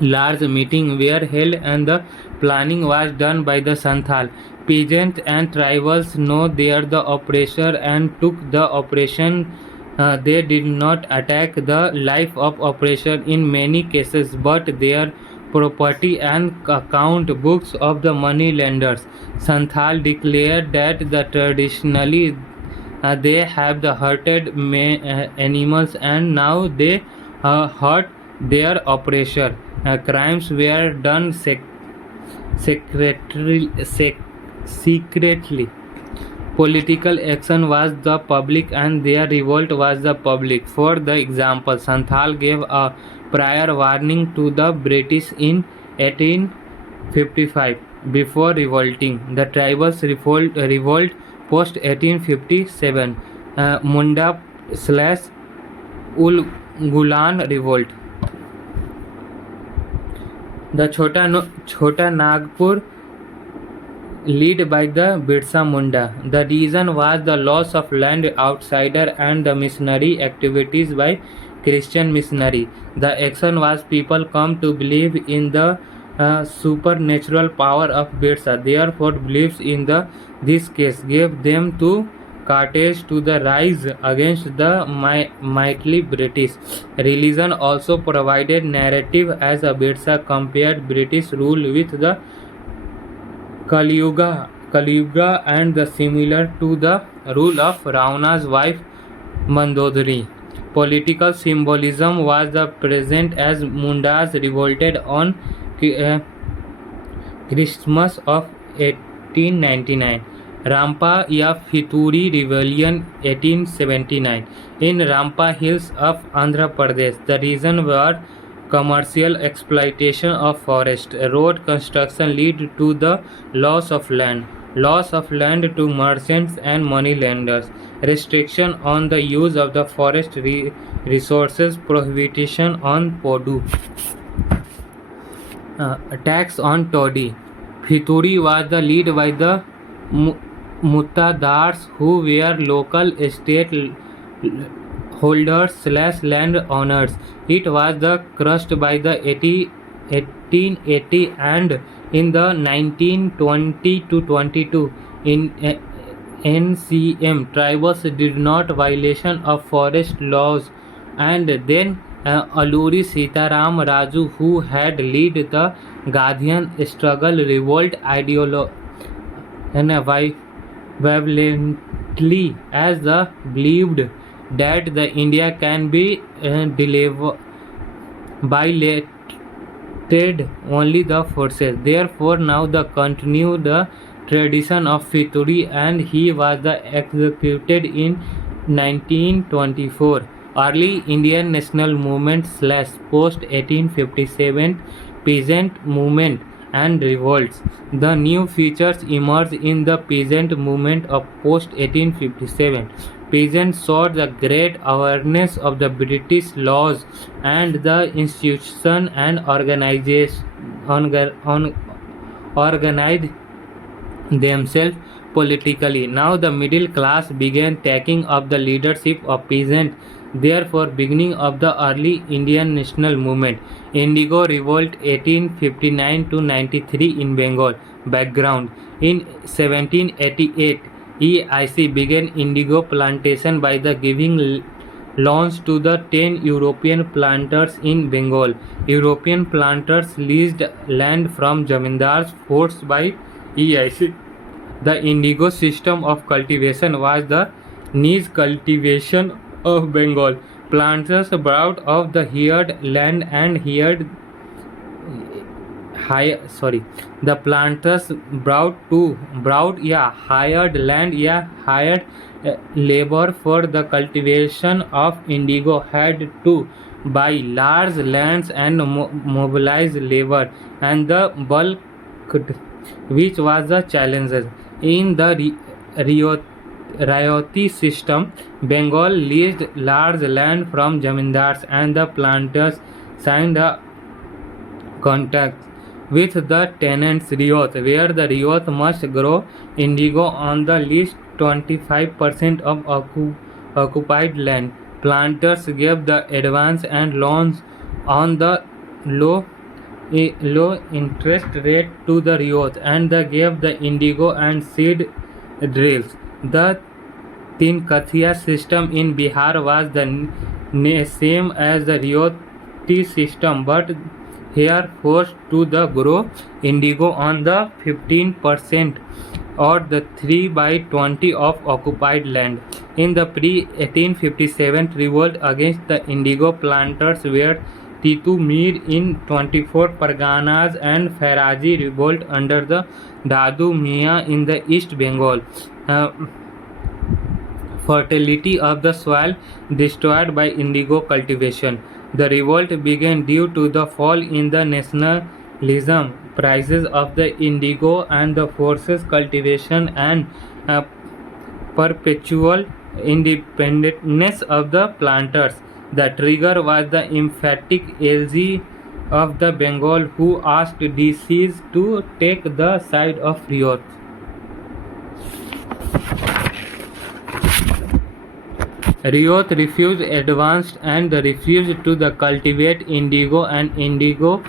large meetings were held and the planning was done by the Santhal. Peasants and tribals know they are the oppressor and took the oppression. They did not attack the life of oppressor in many cases, but their property and account books of the money lenders. Santhal declared that the traditionally they have the hurted animals and now they hurt their oppressor. Crimes were done secretly. Political action was the public and their revolt was the public. For the example, Santhal gave a prior warning to the British in 1855 before revolting. The tribals revolt post 1857. Munda/Ul Gulan revolt. The Chota Nagpur led by the Birsa Munda. The reason was the loss of land outsider and the missionary activities by Christian missionary. The action was people come to believe in the supernatural power of Birsa. Therefore, beliefs in this case gave them to Carthage to the rise against the mighty British. Religion also provided narrative as a Birsa compared British rule with the Kaliyuga and the similar to the rule of Ravana's wife Mandodari. Political symbolism was the present as Mundas revolted on Christmas of 1899. Rampa या Fituri Rebellion 1879 in Rampa Hills of Andhra Pradesh. The reason were commercial exploitation of forest, road construction lead to the loss of land to merchants and money lenders, restriction on the use of the forest resources, prohibition on Podu, tax on toddy. Fituri was the lead by the Muttadars who were local estate holders/land owners. It was the crushed by the 1880 and in the 1920 to 22 in NCM tribals did not violation of forest laws and then Aluri Sitaram Raju who had led the Gandhian struggle revolt violently as the believed that the India can be violated only the forces. Therefore, now the continue the tradition of Fituri and he was the executed in 1924. Early Indian national movement slash post 1857 peasant movement and revolts. The new features emerged in the peasant movement of post 1857. Peasants saw the great awareness of the British laws and the institution and organized themselves politically. Now the middle class began taking up the leadership of peasants, therefore beginning of the early Indian national movement. Indigo Revolt 1859 to 93 in Bengal. Background: in 1788, EIC began indigo plantation by the giving loans to the 10 European planters in Bengal. European planters leased land from zamindars forced by EIC. The indigo system of cultivation was the niche cultivation of Bengal. Planters brought off the hired land and the planters hired land, hired labor for the cultivation of indigo, had to buy large lands and mobilize labor and the bulk, which was the challenge. In the Rayoti system, Bengal leased large land from zamindars and the planters signed a contract with the tenants riot, where the riot must grow indigo on the least 25% of occupied land. Planters gave the advance and loans on the low low interest rate to the riot, and they gave the indigo and seed drills. The Tin Kathia system in Bihar was the same as the Rioti system, but here forced to the grow indigo on the 15% or the 3 by 20 of occupied land. In the pre-1857 revolt against the indigo planters were Titu Mir in 24 Parganas and Faraji revolt under the Dadu Mian in the East Bengal. Fertility of the soil destroyed by indigo cultivation. The revolt began due to the fall in the nationalism prices of the indigo and the forces cultivation and perpetual independence of the planters. The trigger was the emphatic LG of the Bengal, who asked DCs to take the side of riot. Riot refused advanced and refused to cultivate indigo, and indigo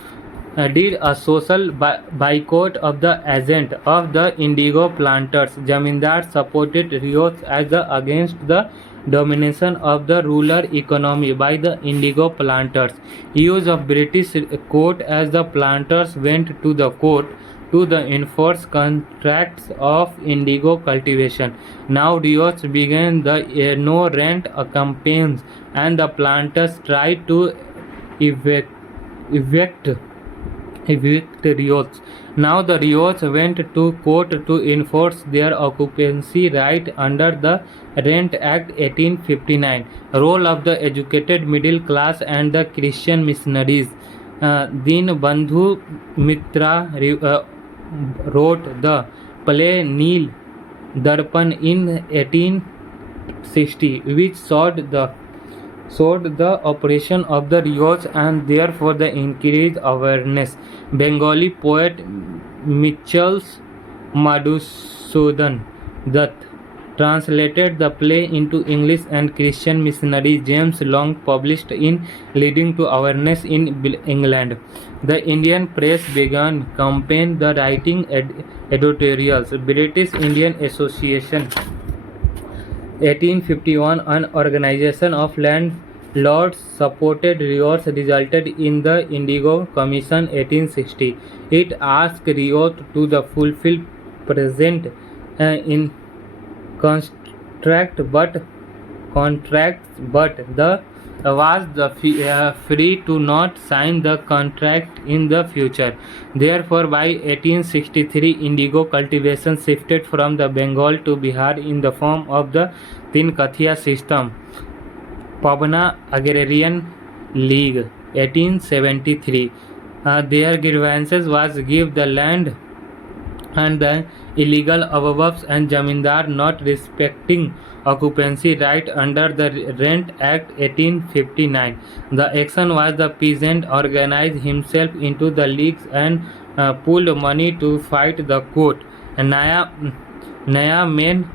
did a social boycott of the agent of the indigo planters. Zamindars supported riot as against the domination of the rural economy by the indigo planters. Use of British court as the planters went to the court to enforce contracts of indigo cultivation. Now riots began the no rent campaigns, and the planters tried to evict riots. Now the riots went to court to enforce their occupancy right under the Rent Act 1859. Role of the educated middle class and the Christian missionaries. Dinbandhu Mitra wrote the play Neel Darpan in 1860, which showed the operation of the riots and therefore the increased awareness. Bengali poet Mitchell's Madhusudan Dutt translated the play into English, and Christian missionary James Long published in leading to awareness in England. The Indian press began campaign the writing editorials. British Indian Association 1851, an organization of landlords, supported riots resulted in the Indigo Commission 1860. It asked riot to fulfill present in contracts, but was free to not sign the contract in the future. Therefore, by 1863, indigo cultivation shifted from the Bengal to Bihar in the form of the Tin Kathia system. Pabna Agrarian League 1873. Their grievances was give the land and the illegal ababs and zamindar not respecting occupancy right under the Rent Act 1859. The action was the peasant organized himself into the leagues and pooled money to fight the court. Naya main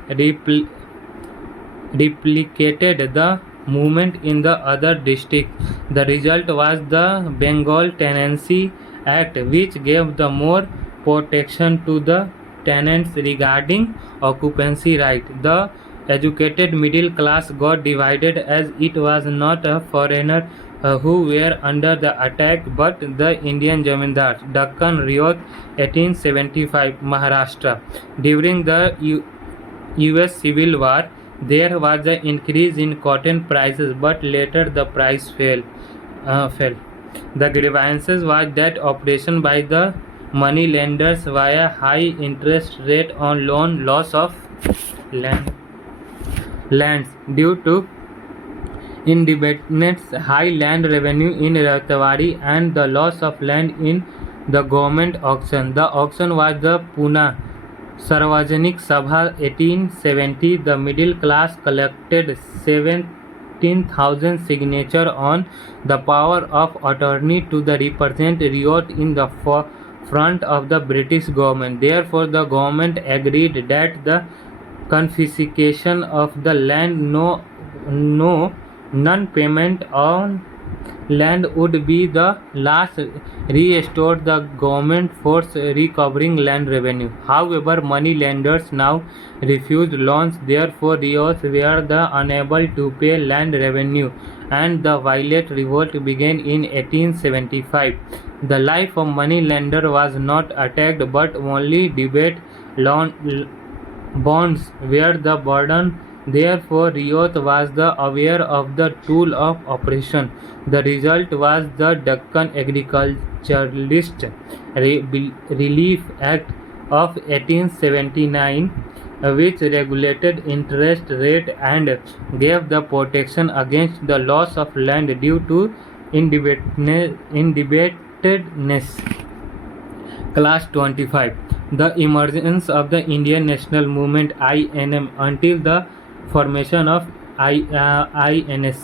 replicated the movement in the other districts. The result was the Bengal Tenancy Act, which gave the more protection to the tenants regarding occupancy right. The educated middle class got divided as it was not a foreigner who were under the attack but the Indian Jamindars. Deccan Riot 1875 Maharashtra. During the US Civil War, there was an increase in cotton prices, but later the price fell. The grievances was that operation by the money lenders via high interest rate on loan, loss of lands due to indebtedness, high land revenue in Ratawadi, and the loss of land in the government auction. The auction was the Pune Sarvajanik Sabha 1870. The middle class collected 17,000 signatures on the power of attorney to the represent riot in the front of the British government. Therefore, the government agreed that the confiscation of the land, non-payment on land would be the last restored the government force recovering land revenue. However, money lenders now refused loans, therefore riots were the unable to pay land revenue and the violent revolt began in 1875. The life of money lender was not attacked but only debate bonds were the burden. Therefore, riot was the aware of the tool of oppression. The result was the Deccan Agriculturalist Relief Act of 1879, which regulated interest rate and gave the protection against the loss of land due to indebtedness. Class 25. The emergence of the Indian National Movement INM until the formation of INS.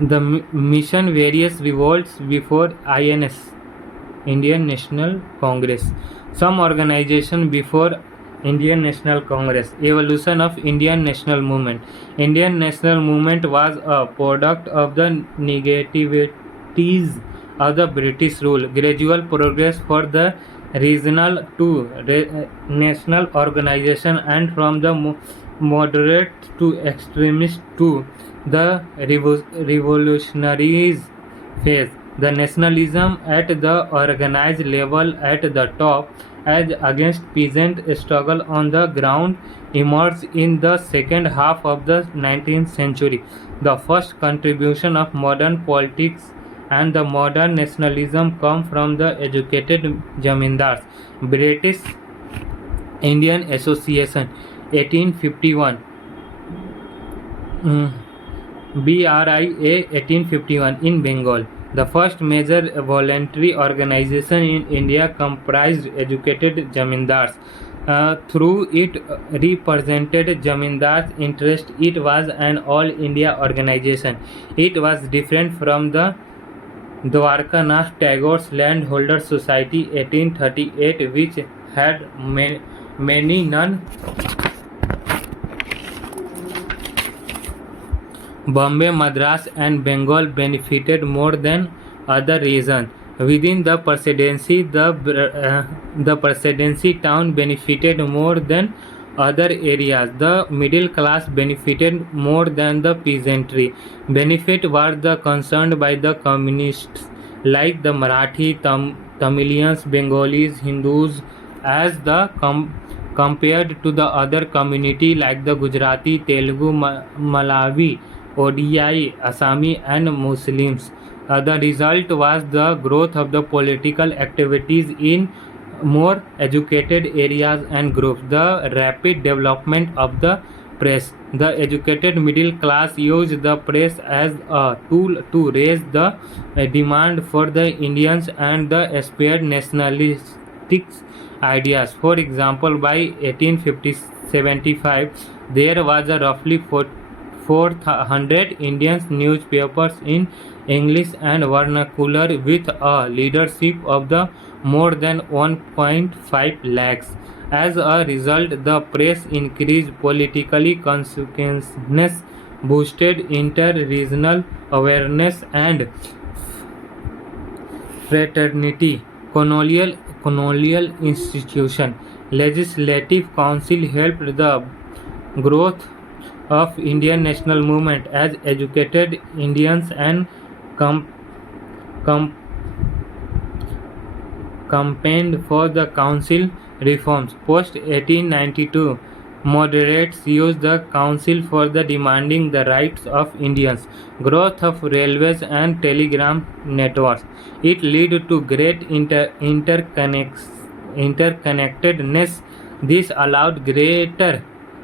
The mission various revolts before INS, Indian National Congress. Some organization before Indian National Congress. Evolution of Indian National Movement. Indian National Movement was a product of the negativities of the British rule. Gradual progress for the regional to national organization and from the moderate to extremist to the revolutionaries phase. The nationalism at the organized level at the top as against peasant struggle on the ground emerged in the second half of the 19th century. The first contribution of modern politics and the modern nationalism come from the educated zamindars. British Indian Association 1851. BRIA 1851 in Bengal. The first major voluntary organization in India comprised educated zamindars. Through it represented zamindars' interest. It was an all India organization. It was different from the Dwarkanath Tagore's Landholder Society 1838, which had many non Bombay, Madras and Bengal benefited more than other regions. Within the presidency, the presidency town benefited more than other areas. The middle class benefited more than the peasantry. Benefit was the concerned by the communists like the Marathi, Tamilians, Bengalis, Hindus, as the compared to the other community like the Gujarati, Telugu, Malawi, ODI, Assami and Muslims. The result was the growth of the political activities in more educated areas and groups, the rapid development of the press. The educated middle class used the press as a tool to raise the demand for the Indians and the aspired nationalistic ideas. For example, by 1875, there was a roughly 400 Indian newspapers in English and vernacular with a leadership of the more than 1.5 lakhs. As a result, the press increased politically consciousness, boosted inter-regional awareness and fraternity. Colonial institution. Legislative Council helped the growth of Indian national movement as educated Indians and com- com- campaigned for the council reforms. Post 1892, moderates used the council for the demanding the rights of Indians. Growth of railways and telegram networks. It led to great interconnectedness. This allowed greater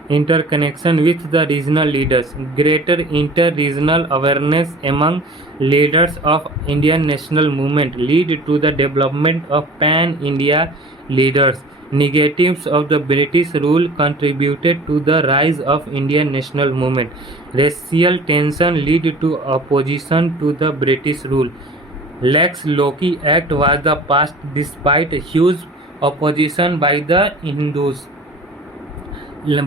interconnection with the regional leaders, greater inter-regional awareness among leaders of Indian national movement lead to the development of pan-India leaders. Negatives of the British rule contributed to the rise of Indian national movement. Racial tension led to opposition to the British rule. Lex Loci Act was passed despite huge opposition by the Hindus.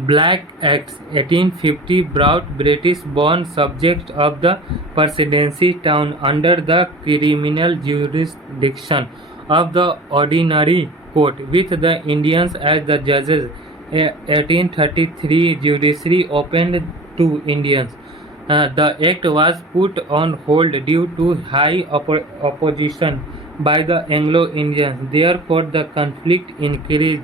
Black Acts 1850 brought British-born subjects of the presidency down under the criminal jurisdiction of the ordinary court, with the Indians as the judges. 1833 judiciary opened to Indians. The act was put on hold due to high opposition by the Anglo-Indians. Therefore, the conflict increased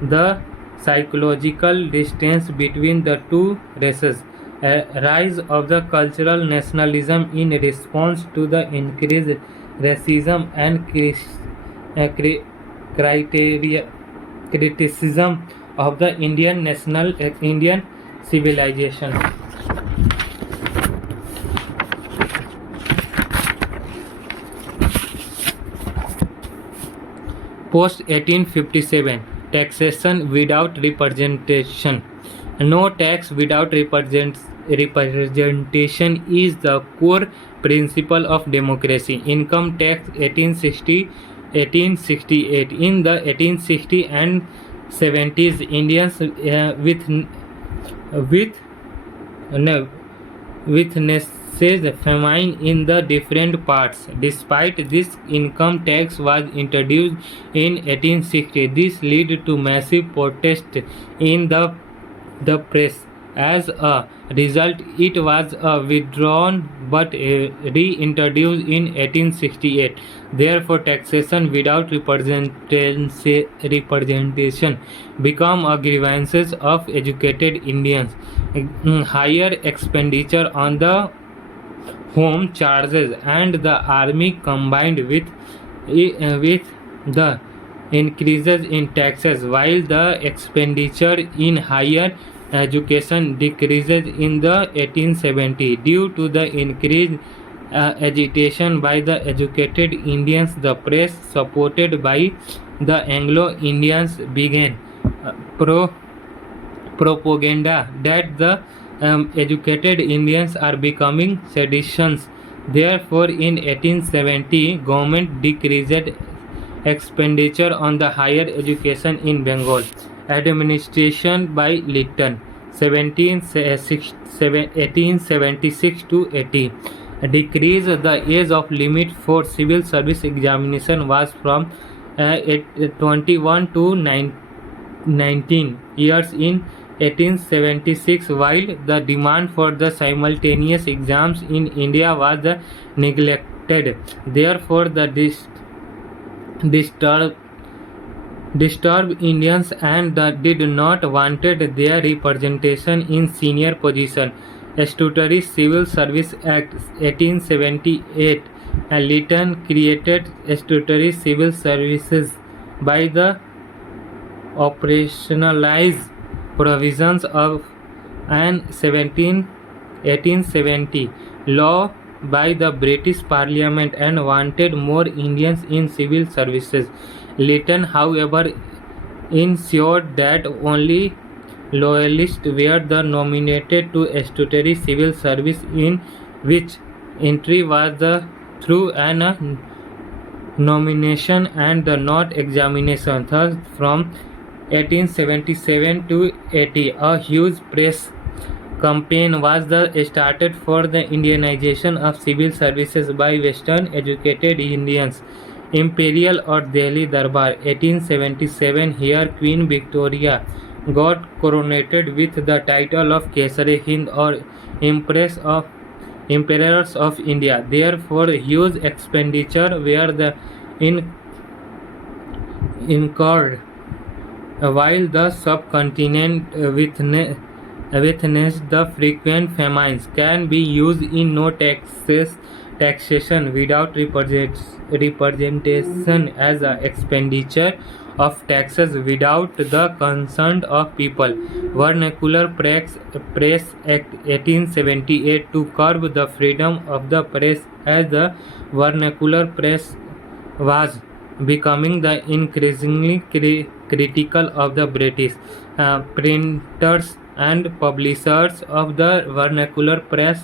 the psychological distance between the two races. A rise of the cultural nationalism in response to the increased racism and criticism of the Indian civilization. Post 1857, taxation without representation. No tax without representation is the core principle of democracy. Income tax 1868. In the 1860 and 70s, Indians witnesses famine in the different parts. Despite this, income tax was introduced in 1860. This led to massive protest in the press. As a result, it was withdrawn but reintroduced in 1868. Therefore, taxation without representation became a grievance of educated Indians. Higher expenditure on the home charges and the army combined with the increases in taxes, while the expenditure in higher education decreases in the 1870 due to the increased agitation by the educated Indians. The press supported by the Anglo-Indians began propaganda that the educated Indians are becoming seditious. Therefore, in 1870, government decreased expenditure on the higher education in Bengal. Administration by Lytton 1876 to 80. Decrease the age of limit for civil service examination was from 21 to 19 years in 1876, while the demand for the simultaneous exams in India was neglected. Therefore, the disturbed Indians and did not wanted their representation in senior position. Statutory Civil Service Act 1878 Lytton created statutory civil services by the operationalized provisions of An 1870 law by the British Parliament and wanted more Indians in civil services. Lytton, however, ensured that only loyalists were the nominated to statutory civil service, in which entry was through an nomination and the not examination. Thus, from 1877 to 80, a huge press campaign was started for the Indianization of civil services by Western educated Indians. Imperial or Delhi Darbar 1877. Here Queen Victoria got coronated with the title of Kesari Hind or Empress of Emperors of India. Therefore, huge expenditure were incurred, while the subcontinent witnessed the frequent famines. Can be used in no taxation without representation as a expenditure of taxes without the consent of people. Vernacular Press Act 1878 to curb the freedom of the press, as the vernacular press was becoming the increasingly critical of the British. Printers and publishers of the vernacular press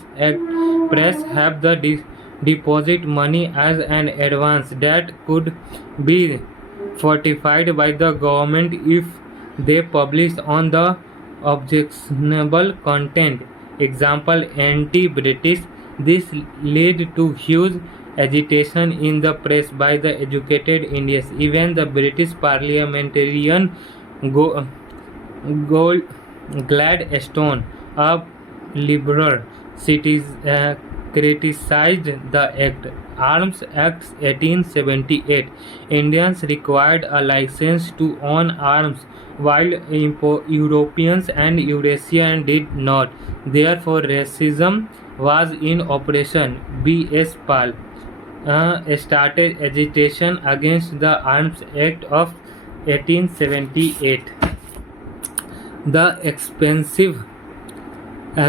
have the deposit money as an advance that could be fortified by the government if they published on the objectionable content. Example, anti-British. This led to huge agitation in the press by the educated Indians. Even the British parliamentarian Gladstone, a liberal citizen, criticized the act. Arms Act 1878. Indians required a license to own arms, while Europeans and Eurasians did not. Therefore, racism was in operation. B.S. Pal started agitation against the Arms Act of 1878. The expensive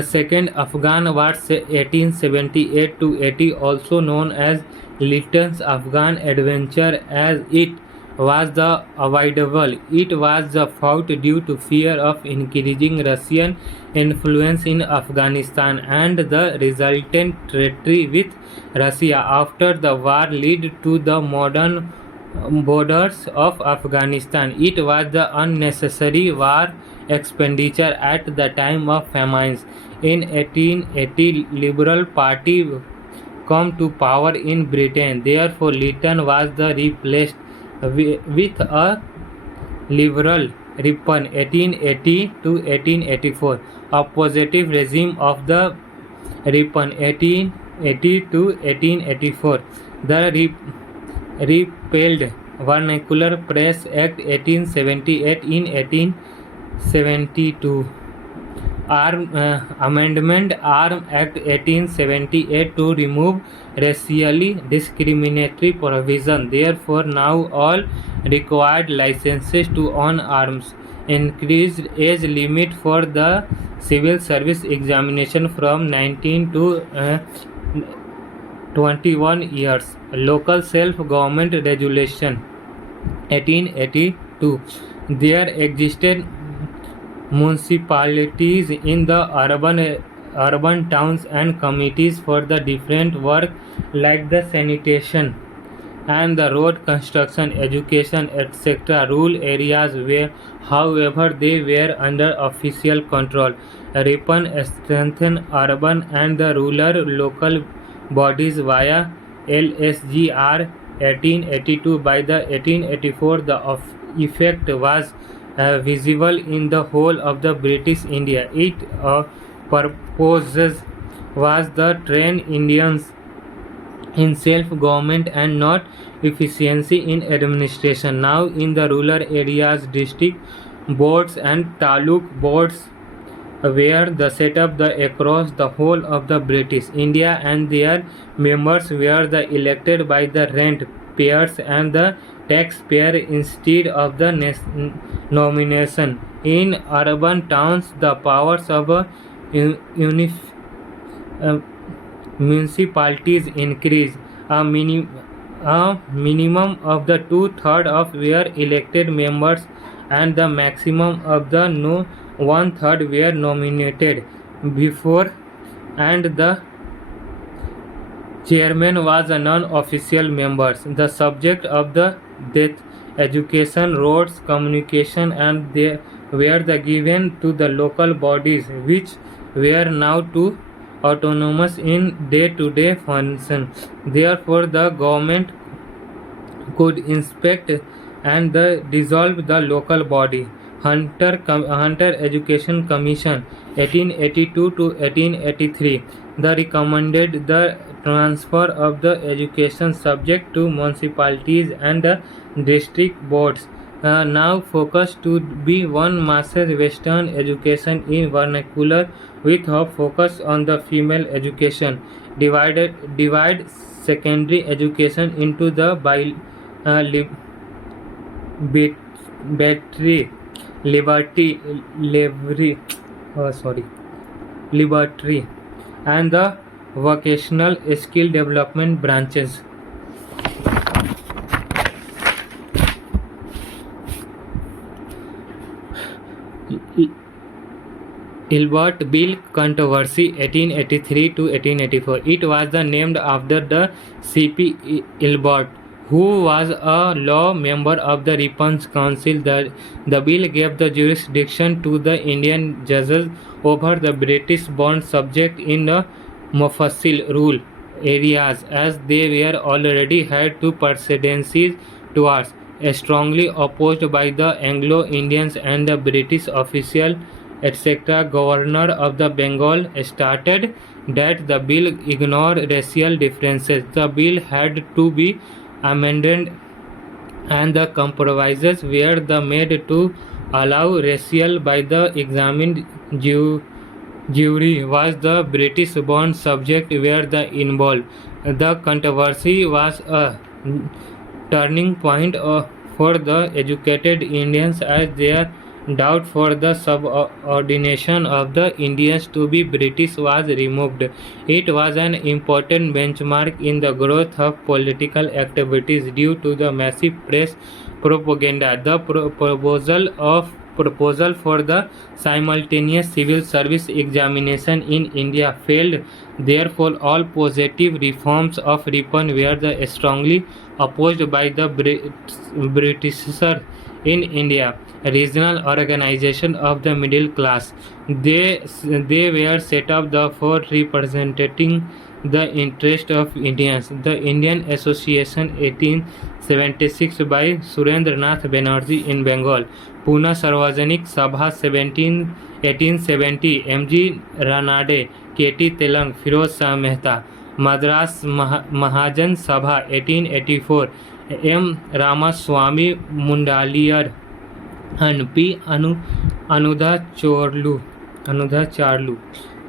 Second Afghan War 1878 to 80, also known as Lytton's Afghan Adventure, as it was the avoidable. It was the fought due to fear of increasing Russian influence in Afghanistan and the resultant treaty with Russia after the war led to the modern borders of Afghanistan. It was the unnecessary war expenditure at the time of famines. In 1880, Liberal Party come to power in Britain. Therefore, Lytton was replaced with a Liberal Ripon 1880 to 1884. A positive regime of the Ripon 1880 to 1884. The repealed Vernacular Press Act 1878 in 1872. Amendment Arm Act 1878 to remove racially discriminatory provision. Therefore, now all required licenses to own arms. Increased age limit for the civil service examination from 19 to 21 years. Local self-government regulation 1882. There existed municipalities in the urban towns and committees for the different work like the sanitation and the road construction, education, etc. Rural areas where, however, they were under official control. Ripon strengthened urban and the rural local bodies via LSGR 1882. By the 1884, the effect was visible in the whole of the British India. Its purpose was to train Indians in self-government and not efficiency in administration. Now, in the rural areas, district boards and taluk boards were the set up across the whole of the British India, and their members were elected by the rent payers and the taxpayer instead of the nomination. In urban towns, the powers of uh, municipalities increase. A minimum of the two-thirds of were elected members and the maximum of the no one-third were nominated before, and the chairman was a non-official member. The subject of the death, education, roads, communication, and they were given to the local bodies, which were now too autonomous in day-to-day function. Therefore, the government could inspect and dissolve the local body. Hunter Education Commission 1882 to 1883 the recommended the transfer of the education subject to municipalities and the district boards. Now focused to be one master western education in vernacular with a focus on the female education. Divide secondary education into the battery liberty and the vocational skill development branches. Ilbert Bill controversy 1883 to 1884. It was named after the C.P. Ilbert, who was a law member of the Rippon's Council. The bill gave the jurisdiction to the Indian judges over the British-born subject in the Mufassil rule areas, as they were already had two precedences towards, strongly opposed by the Anglo-Indians and the British official, etc. Governor of the Bengal stated that the bill ignored racial differences. The bill had to be amended and the compromises were made to allow racial by the examined jury was the British born subject were involved. The controversy was a turning point for the educated Indians, as their doubt for the subordination of the Indians to be British was removed. It was an important benchmark in the growth of political activities due to the massive press propaganda. The proposal for the simultaneous civil service examination in India failed. Therefore, all positive reforms of Rippon were strongly opposed by the Britishers in India. Regional organization of the middle class. They were set up for representing the interest of Indians. The Indian Association 1876 by Surendranath Banerjee in Bengal. Pune Sarvajanik Sabha 1870 M.G. Ranade, K.T. Telang, Firoz Shah Mehta. Madras Mahajan Sabha 1884 M. Ramaswamy Mundaliar and P. Anudha Charlu.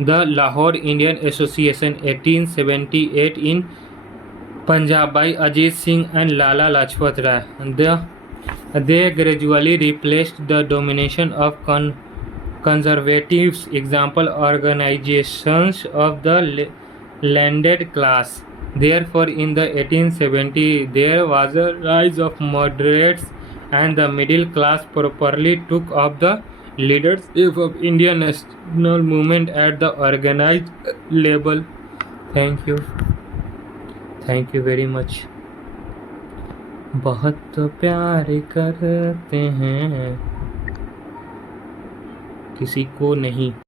The Lahore Indian Association 1878 in Punjab by Ajit Singh and Lala Lajpat Rai. They gradually replaced the domination of conservatives, example organizations of the landed class. Therefore, in the 1870s, there was a rise of moderates and the middle class properly took up the leadership of Indian national movement at the organized level. Thank you. Thank you very much. बहुत प्यार करते हैं किसी को नहीं.